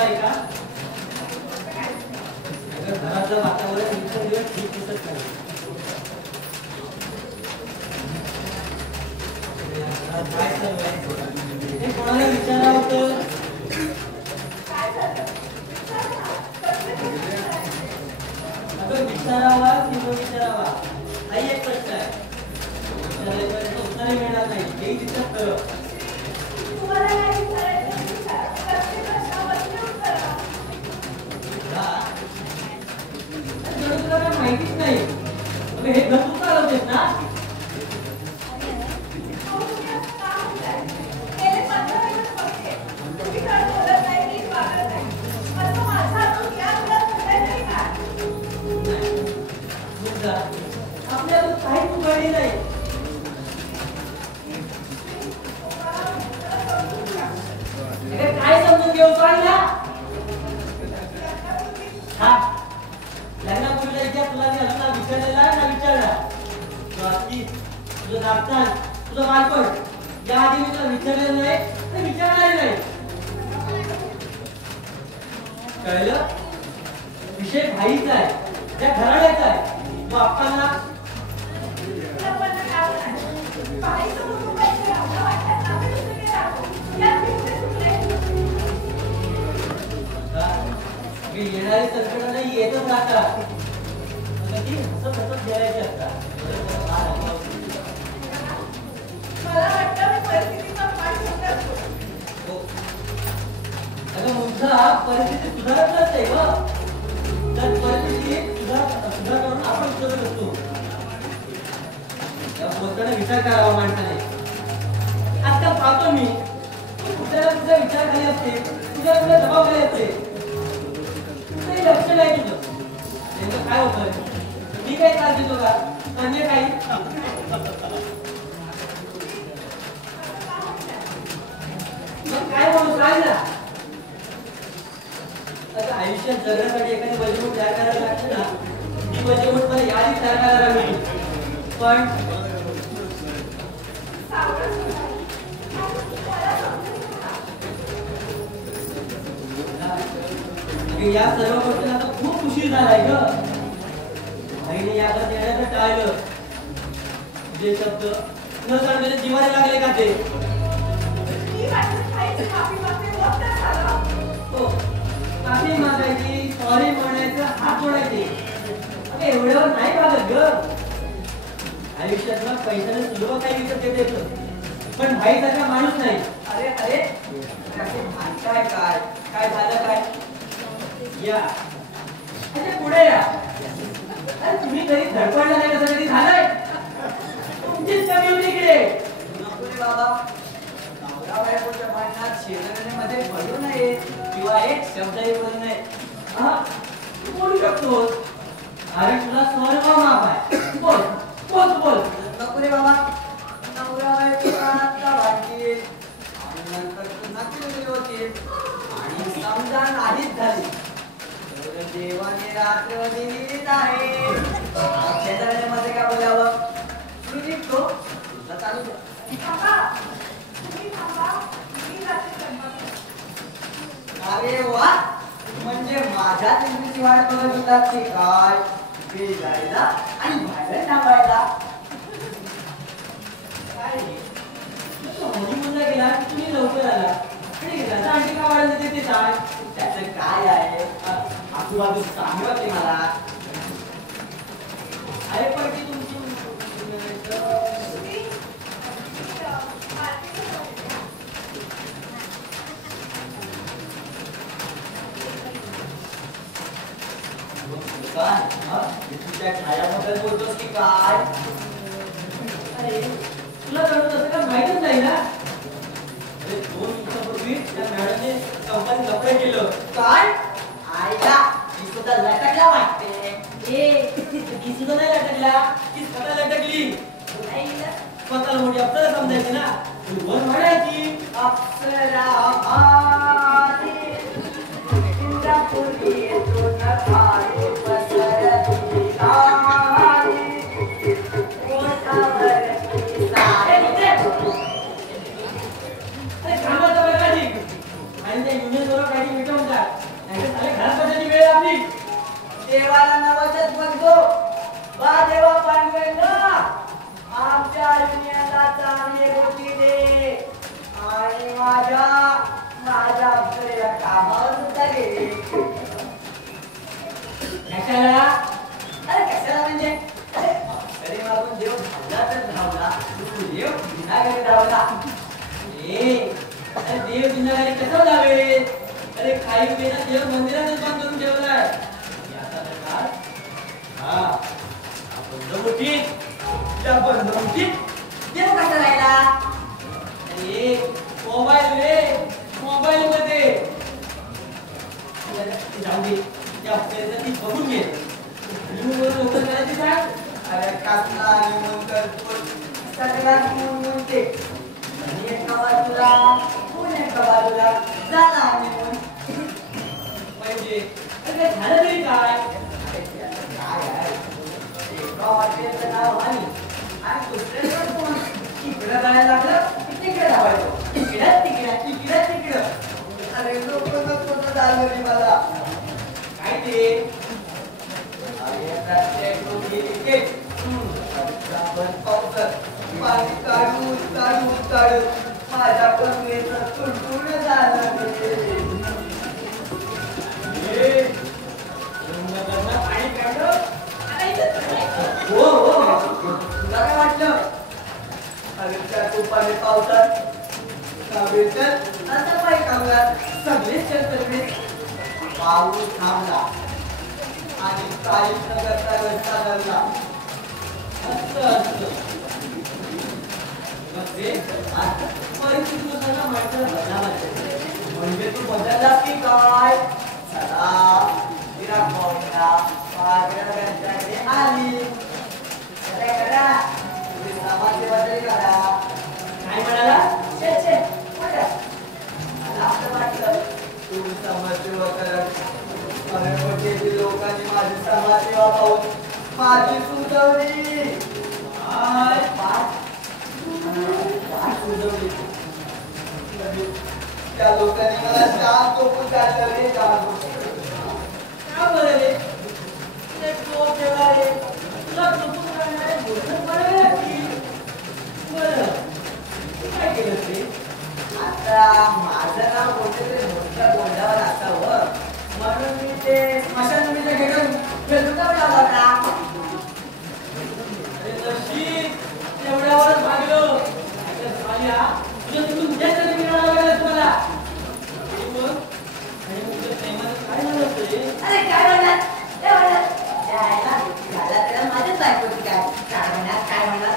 आहे का? घरातलं वातावरण दिवस ठीक दिसत नाही. काय चालू आहे हे कोणाला विचारावं तर अगं विचारावा की न विचारावा हाही एक प्रश्न आहे. विचारायचं उत्तर मिळणार नाही हे तिथं खरं. तुम्हाला काय विचारायचं विचारा. प्रत्येक प्रश्नावरती उत्तर द्या. जणू तुला काय माहितीच नाही. अगं हे घर तू चालवतेस ना? अहो, तुम्ही असं का म्हणताय? गेले 15 दिवस बघते. तुम्ही धड बोलत नाही, नीट वागत नाही. असं माझं अजून या मुलात घडलंय तरी काय? मुद्दा आपल्याला काहीच उघडली नाही. काय समजून घेऊ सांगा. हा लग्नापूर्वीचा इतिहास तुला मी अजून विचारलेला ना विचारला. तुझं नागतान तुझं बालपण याआधी मी तुला विचारलेलं नाही आणि विचारणार नाही. कळलं? विषय भाईचा आहे त्या घराण्याचा आहे. तो आपल्याला लोकांना काय म्हणायचं? बाईचं कुटुंब इथे राहतं, वाटल्यास आम्ही दुसरीकडे राहतो. यात भिडते सुटले. मी येणारी संकट नाही येतच राहतात. ती हसत हसत द्यायची असतात. मला वाटतं मी परिस्थितीचा पाठ ठेवतात. अगं मुद्दा परिस्थिती सुधारत नसते ग. तर परिस्थिती सुधारून आपण सुधारत असतो. या बोलताना विचार करावा माणसाने. आजकाल पाहतो मी तू कुठल्या कुठल्या विचार खाली असते कुठल्या कुठल्या दबाव खाली असते. काही लक्ष नाही तुझं. नेमकं काय होतंय? मी काही त्रास देतो का? अन्य काही मग काय बोलू सांग ना. आता आयुष्यात जगण्यासाठी एखादी वजमूट तयार करायला लागते ना. ती वजमूट मला यादी तयार करायला लागली. पण सावरच होणार. मला समजून घ्या. या सर्व गोष्टींना आता खूप उशीर झालाय ग. आईने याकडे येण्याचं टाळलं. जे शब्द न सांगण्याचे जीवाला लागले का ते. मी वाटलं खायची माफी मागते, मोठं झालं. हो माफी मागायची सॉरी म्हणायचं हात जोडायचे. अगं एवढ्यावर नाही भागत ग. आयुष्यातला पैशाने सुलभ काही विकत घेता येतं पण भाईसारखा माणूस नाही. अरे अरे त्याचे भांडताय काय काय झालं काय या अरे पुढे या. अरे तुम्ही कधी धडपडलं नाही कसं कधी झालंय. तुमचीच कमी होती इकडे. नको रे बाबा नवरा बायकोच्या भांडणात शेजाऱ्यांमध्ये पडू नये किंवा एक शब्दही बोलू नये. हा तू बोलू शकतोस. अरे तुला स्वर्ग माफ आहे. बोल बोल बोल. नको रे बाबा नवरा बायको आता भांडतील आणि नंतर पुन्हा केली होती आणि समजा नाहीच झाली तर देवाने रात्र दिलीच आहे. शेजाऱ्यांमध्ये काय बोलावं. मी निघतो तुला चालू द्या. थांबा. तुम्ही थांबा. मी जाते स्वयंपाक. अरे वा म्हणजे माझ्या तिची वाट बघत होतात की काय ते जायला आणि बाहेर थांबायला. काय रे? तू हनीमूनला गेला की तुम्ही लवकर आला. आणि घराचा आणखी का वाढत ते काय? त्याचं काय आहे आजूबाजू चांगली वाटते मला. अरे पण ती तुमची तुम्ही मार्केटला जाऊ. काय तुझ्या छायाबद्दल बोलतोस की काय. अरे तुला कळत असं का माहितच नाही ना. अरे 2 दिवसापूर्वी त्या मॅडमने कंपनी लफडे केलं. काय आईला मी सुद्धा लटकला वाटते. ए ती सुद्धा नाही लटकला. ती स्वतः लटकली. आईला स्वतःला मोठी अप्सरा समजायची ना. तू वर म्हणायची अप्सरा भारी इंद्रापुरी येथून भारी पसरती भारी ओठावरती सारे चांगली गोष्टी दे आणि माझ्या अप्सरेला कामावर सुद्धा गेले. कशाला? अरे कशाला म्हणजे अरे मागून देव धावला तर धावला, देव बिनाघरी धावला. अरे देव बिनाघरी कसं धावेल? अरे काही वेळा देव मंदिरातच बंद करून ठेवलाय. याचा प्रकार हा बंदमुठीत, त्या बंदमुठीत देव कसा राहिला? अरे मोबाईल रे, मोबाईल मध्ये जाऊ दे. त्या अप्सरेचं ती बघून घे. लोक करायची सांग. अरे कसला आणि म्हणतात सगळ्यात म्हणते एका बाजूला कोण एका बाजूला झाला आणि म्हणजे अरे झालं तरी काय? काय आहे एका वाटेचं नाव आणि दुसऱ्याचं कोण इकडं जायला लागलं की तिकडे धावायचं, तिकडं. अरे लोक नको झालं रे मला. काय ते? अरे प्रत्येक गोष्टी एक पाणी काढून माझ्या पत्नीचं तुटून झालं. पाणी काढलं? हो तुला काय वाटलं? अरे त्या तुपाने पावसात आता पाय कामगार सगळेच सगळे पाऊस थांबला आणि काहीच न करता रस्ता धरला. परिस्थिती म्हणजे तू बदललास की काय? चला गिराक पाहुण्या पागळ्यांच्याकडे आली. करा तुम्ही समाजसेवा तरी करा. काय म्हणाला? मला असं वाटलं तुम्ही समाजसेवा करत. अरे पण लोकांनी माझी समाजसेवा पाहून माझी सुचवली. त्या लोकांनी मला शांत झोपून काढलं रे. का बरं रे? तुला टोप ठेवला रे. तुला झोपून काढणारे बोलणं बरं लागतील. बरं तू काय केलं रे? आता माझं नाव कोणत्या मोठ्या बोर्डावर असावं म्हणून मी ते स्मशानभूमीला घेऊन फेसबुकवर लावला होता. अरे नशीब तेवढ्यावरच भागलो. तुझ्या तिथून जास्त मिळाला लागला तुम्हाला. आणि तुझ्या प्रेमाचं काय झालं होतं रे? अरे काय म्हणणार? त्याला माझ्याच बायकोची काय म्हणणार?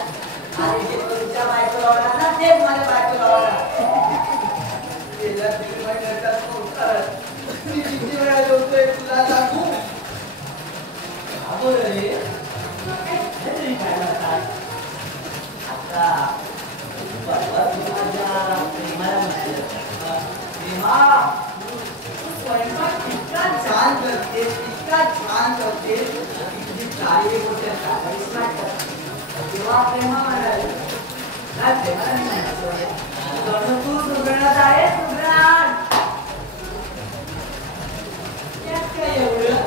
अरे जे तुमच्या बायको लावणार ना तेच माझ्या बायको लावणार. मी किती वेळा जेवतोय तुला सांगू? बरं रे तरी काय म्हणतात? आता परवा तू माझ्या प्रेमाला म्हणाल प्रेमा तू स्वयंपाक इतका छान करतेस, इतकी चांगली गोष्ट काहीच वाटत. तेव्हा प्रेमा म्हणाल काय प्रेमाला मी म्हणायचो तू सुगरणात आहे सुगरण. काय एवढं?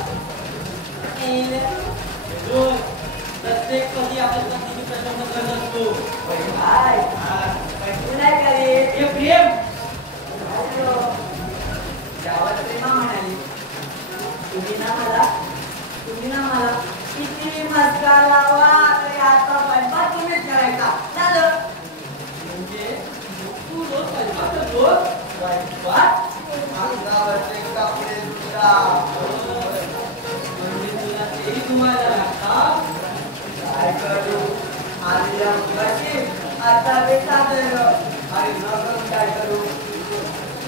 प्रत्येक कधी आपण पत्नीची प्रशंसा करत असतो. तू नाही करे हे प्रेम त्यावर प्रेमा म्हणाली तुम्ही ना मला किती मस्का लावा तरी आता स्वयंपाक तुम्हीच करायचा. झालं म्हणजे तू रोज स्वयंपाक करतो? स्वयंपाक अंगावरचे कपडे धुता. म्हणजे तुला तेही तुम्हाला लागतात. काय करू आलेल्या मुलाची आता बेसादर आणि न करून काय करू.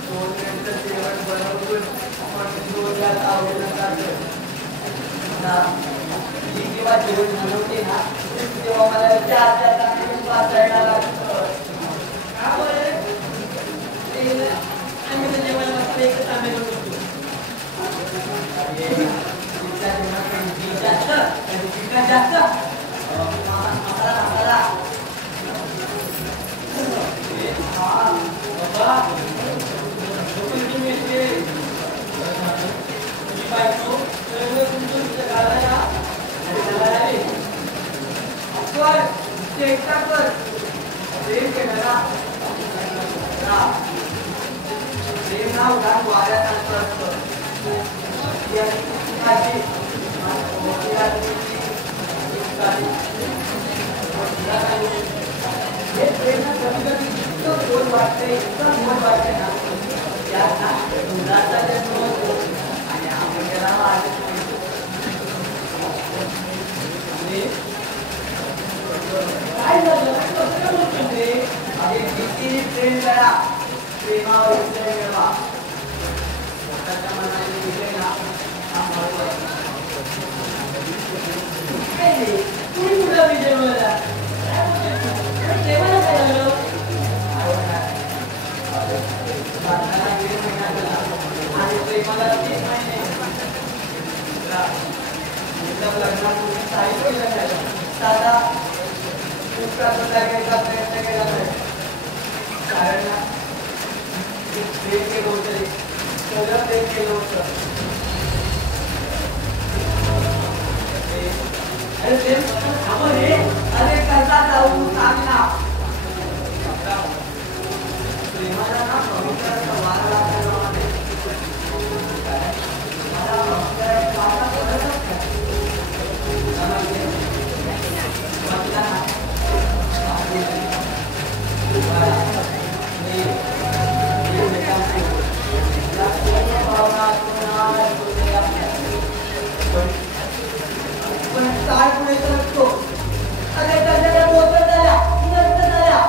2 मिनिटं जेवण बनवून आपण 2 तास आवडलं जातं. मी जेव्हा जेवण बनवते ना तेव्हा मला 4 तास वाचायला लागतं. का बरं? आम्ही तर जेवायला बसले एकच आम्ही करतो. तुमच्या जेवणाकडे जास्त आणि चिकन जास्त मसाला बाबा तुम्ही बायको तुमच्या गावाला कर. वाटते इतकं गोड वाटते ना त्यात ना मुलाचा जन्म होतो आणि आम्ही त्याला वाटत काय झालं कसं काय बोलतो रे आणि कितीही प्रेम करा प्रेमावर विजय मिळवा स्वतःच्या मनाने विजय ना हा महत्वाचा काय रे कुणी कुठला विजय मिळाला काय बोलतोय प्रेमाला काय झालं लग्नाला 1.5 महिना झाला आणि प्रेमाला 3 महिने एकदम लग्नापूर्वी काहीच केलं नाही साधा उपकाराचा लागायचा प्रयत्न केला नाही कारण ना प्रेम केलं होतं सगळं प्रेम केलं होतं अरे प्रेम थांब रे अरे कसा जाऊ सांग ना प्रेमाला ना पवित्र वारा लागला मला पवित्र वारा पडतच पण काय पुढे करतो अरे कशाला बोलत झाल्या नष्ट झाल्या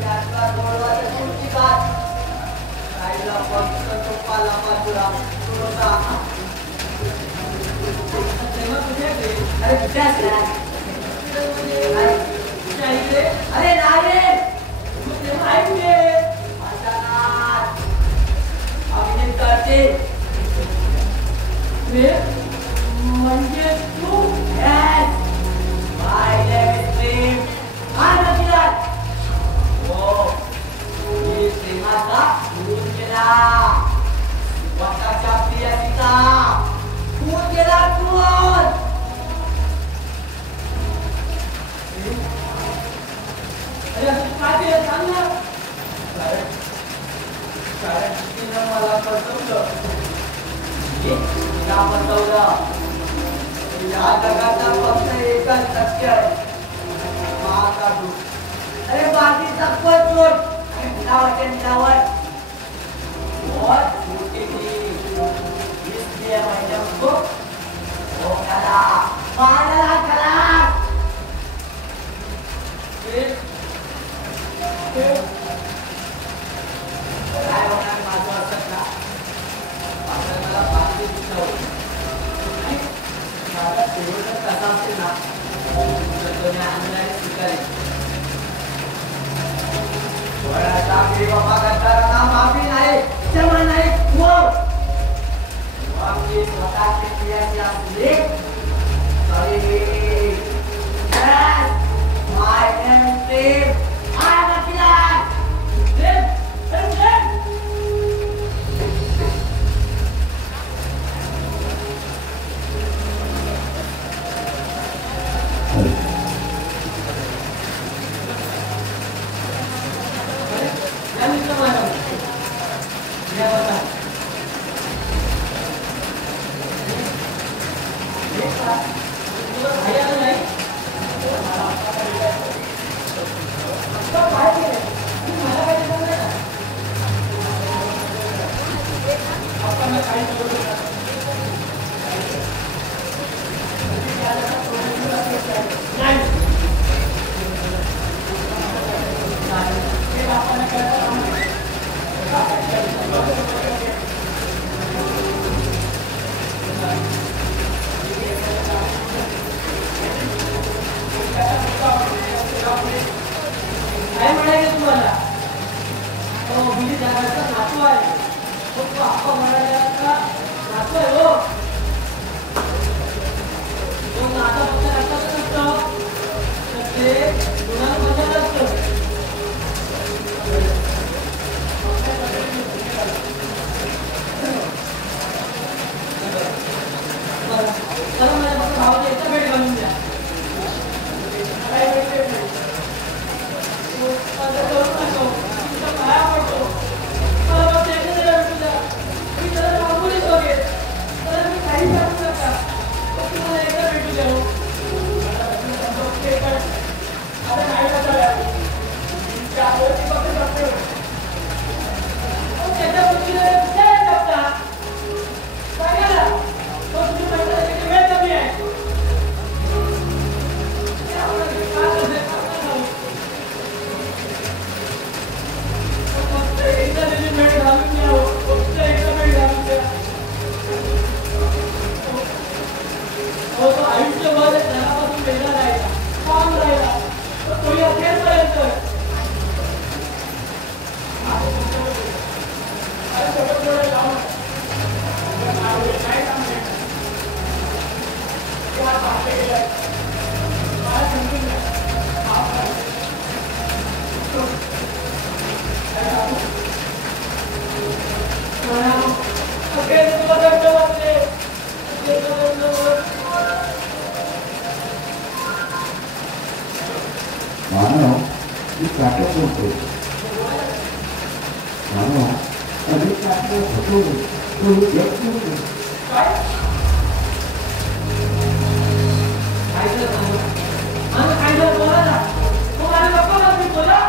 त्यातला गोडवाच्या तुमची बात काहीला फक्त तो पाला बाजूला थोडासा अरे कुठे असला अरे नाही रे अभिनेत करते म्हणजे तू प्रेमाचा खून केला स्वतःच्या प्रियसीचा खून केला खून अरे असं काय केलं सांग ना कारण तिनं मला फसवलं तिला फसवलं या जगाचा फक्त एकच सत्य आहे महाकाटू अरे बाकीचा पचोट आणि मिलावट बहुत छोटी थी इसलिए मैंने उसको वो करा मारा करा काय होणार माझं असत ना आता मला बाकी दिसलं माझा शेवटच कसा असेल ना तर मी आनंदाने स्वीकारेन बाबा करताना माफी नाही क्षमा नाही आपली स्वतःची क्रियाची असली तरी my name is Prem I am a killer काय म्हणायचं तुम्हाला बिली जगाचा नातू आहे तो आप्पा म्हणायचा नातू आहे हो तो नाता फक्त रक्ताचं नसतं तर ते गुन्हा बंधन असतं तर माझ्या फक्त भावाला एकटा भेट घालून द्या काय भेट नाही आता त्याच्या पत्नीला विचारायला शकता. सांगायला तो तुम्ही म्हणता त्याची वेळ कमी आहे. फक्त एकदा त्याची वेळ घालून द्यावं. फक्त एकदा वेळ घालून द्या. तो आयुष्यभर घरापासून वेगळा राहिला, काम राहिला, तर तोही अखेरपर्यंत मानव मी काट्या बोलतो. मानव अरे काट्या होतो तो व्यक्त होतो. काय खायचं बोला ना. तो माझ्या बाप्पाला मी बोला.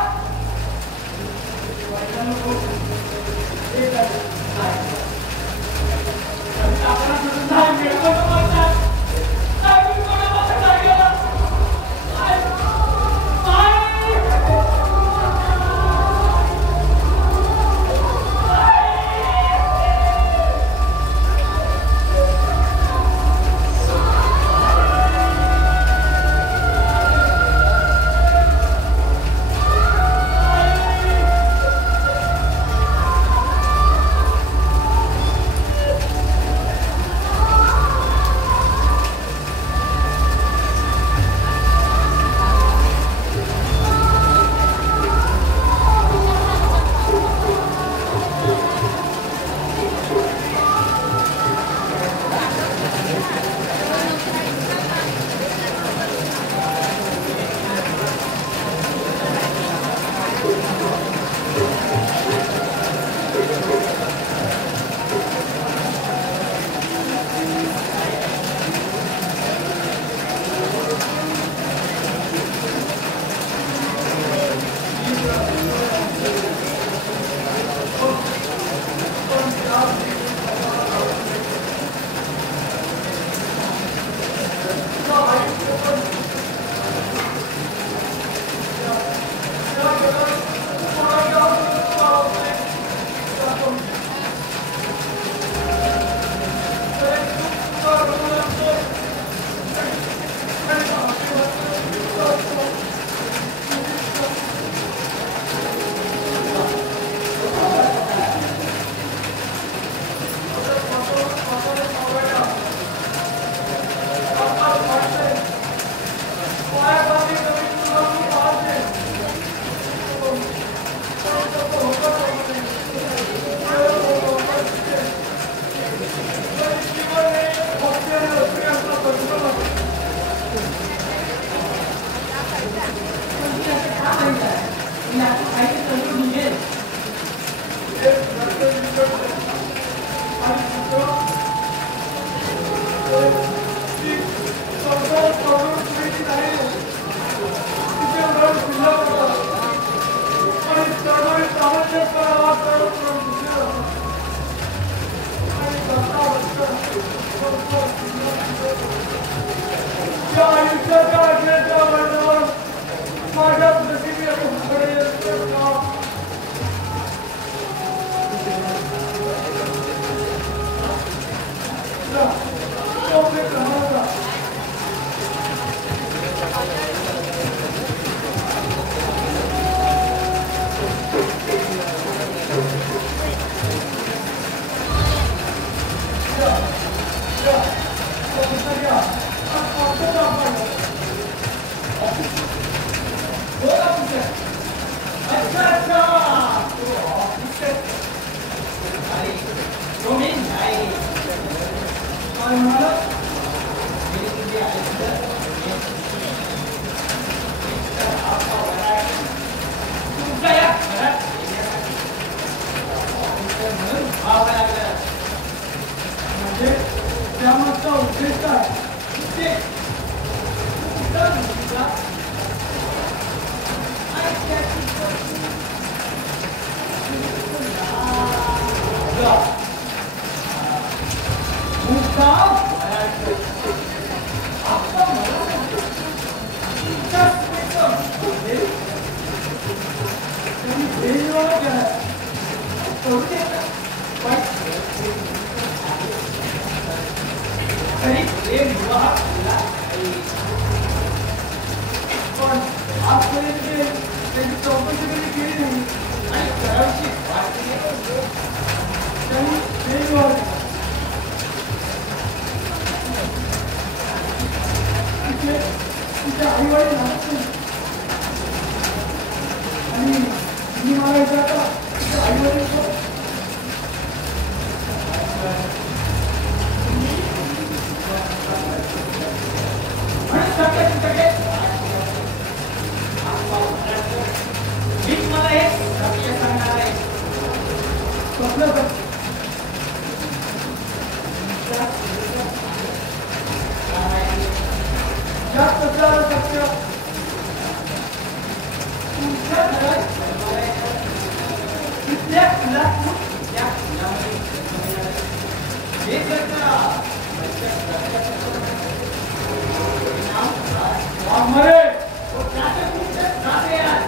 बोला मुद्दाम आता मला तुमच्या सुनेचं बोलले तुम्ही वेळेवर गेला करू देता पण तरी प्रेम विवाह केला पण आजपर्यंत त्यांची चौकशी कधी केली नाही आणि करायची वाटली त्यांनी वेळेवर तिचे आई वडील नसतील आणि मी मला विचारता तिचे आई वडील मला एक सत्य सांगणार आहे सत्य तुमच्या घरात तिथल्या फुलातून त्या फुलामध्ये हे जर का मरे तो जाते तुमचे जाते यार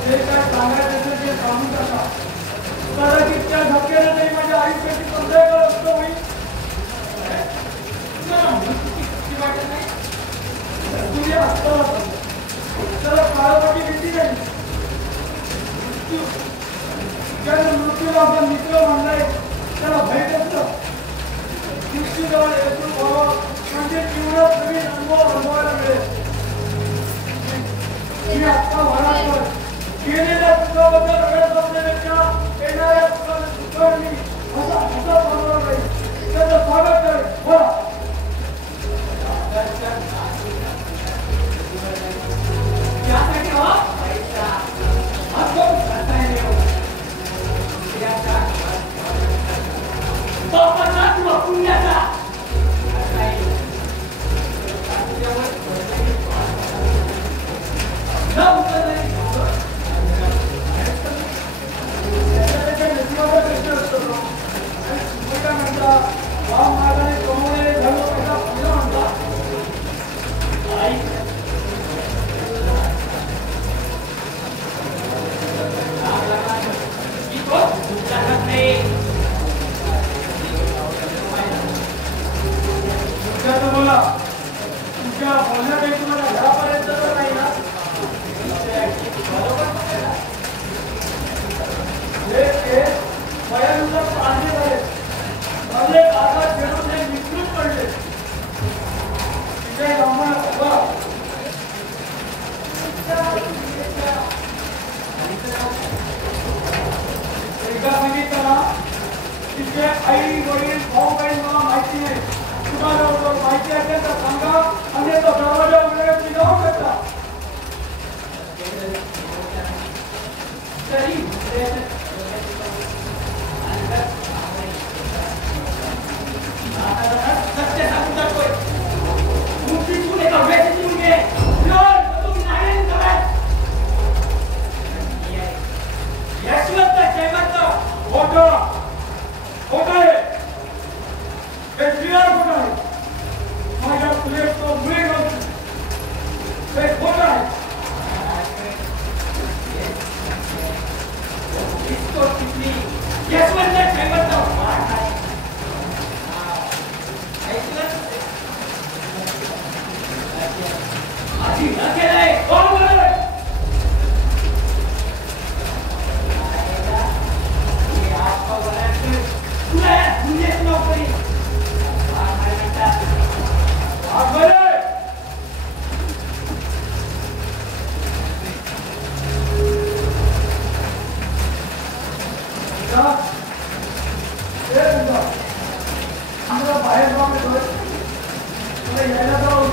ते काय सांगायचं ते सांगून टाका कदाचित त्या धक्क्याने नाही माझ्या आयुष्याची संदेह असतो होईल तुम्हाला मृत्यूची वाटत नाही तुम्ही असता त्याला काळोखाची भीती नाही मृत्यू ज्याला मृत्यूला आपण मित्र म्हणलाय त्याला भय असतं मृत्यूजवळ येऊन व्हावं म्हणजे जीवनात नवीन अनुभव अनुभवायला मिळेल मी आत्ता म्हणाल केलेल्या चुकाबद्दल वेळ बसण्यापेक्षा येणाऱ्या चुकाने सुधारणी असा बनवणार नाही त्याचं स्वागत करेल बोला त्यासाठी बापाचा किंवा पुण्याचा बोला तुमच्या बोलण्यापैकी मला घरापर्यंत तर नाही ना वयानुसार पाळणे झाले माझे आधार खेळून हे विकृत पडले तिथे एकदा सांगितलं ना तिथे आई वडील भाऊ बहीण मला माहिती नाही तुम्हाला माहिती असेल तर सांगा आणि तो दरवाजा उघडून निघावू शकता तरी सत्य सांगून टाकतोय तुमची एका व्यक्तीतून घे तुम्ही नाही करत यशवंत जयवंत खोटं खोटं आहे हे क्लिअर खोटं आहे माझ्या तुले तो मुळे नव्हती हे खोटं आहे यशवंत जयवंत आधी न केलंय कोण बोलतोय तुला दुनियेत नोकरी बाहेर जाऊन यायला जाऊ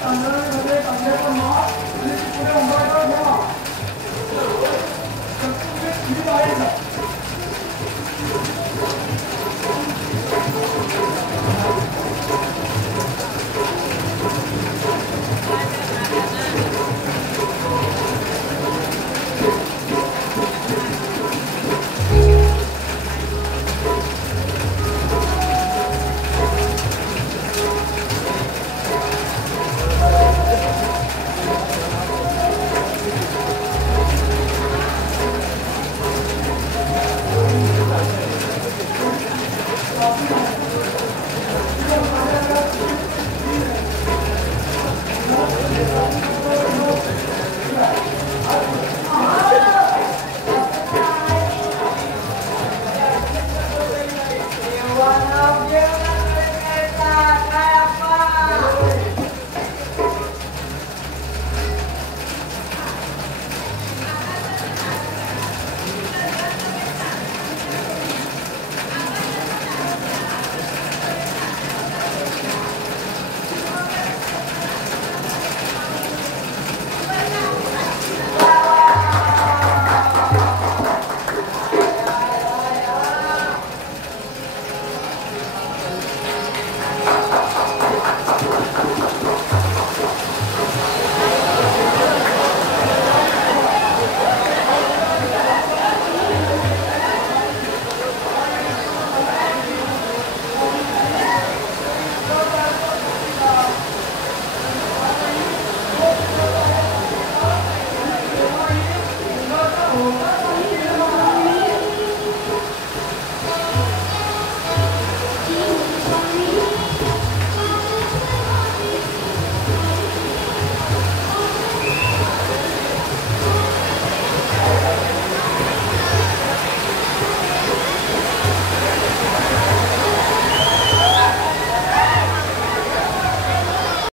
तांदळामध्ये कांद्याचा माल आणि पुढे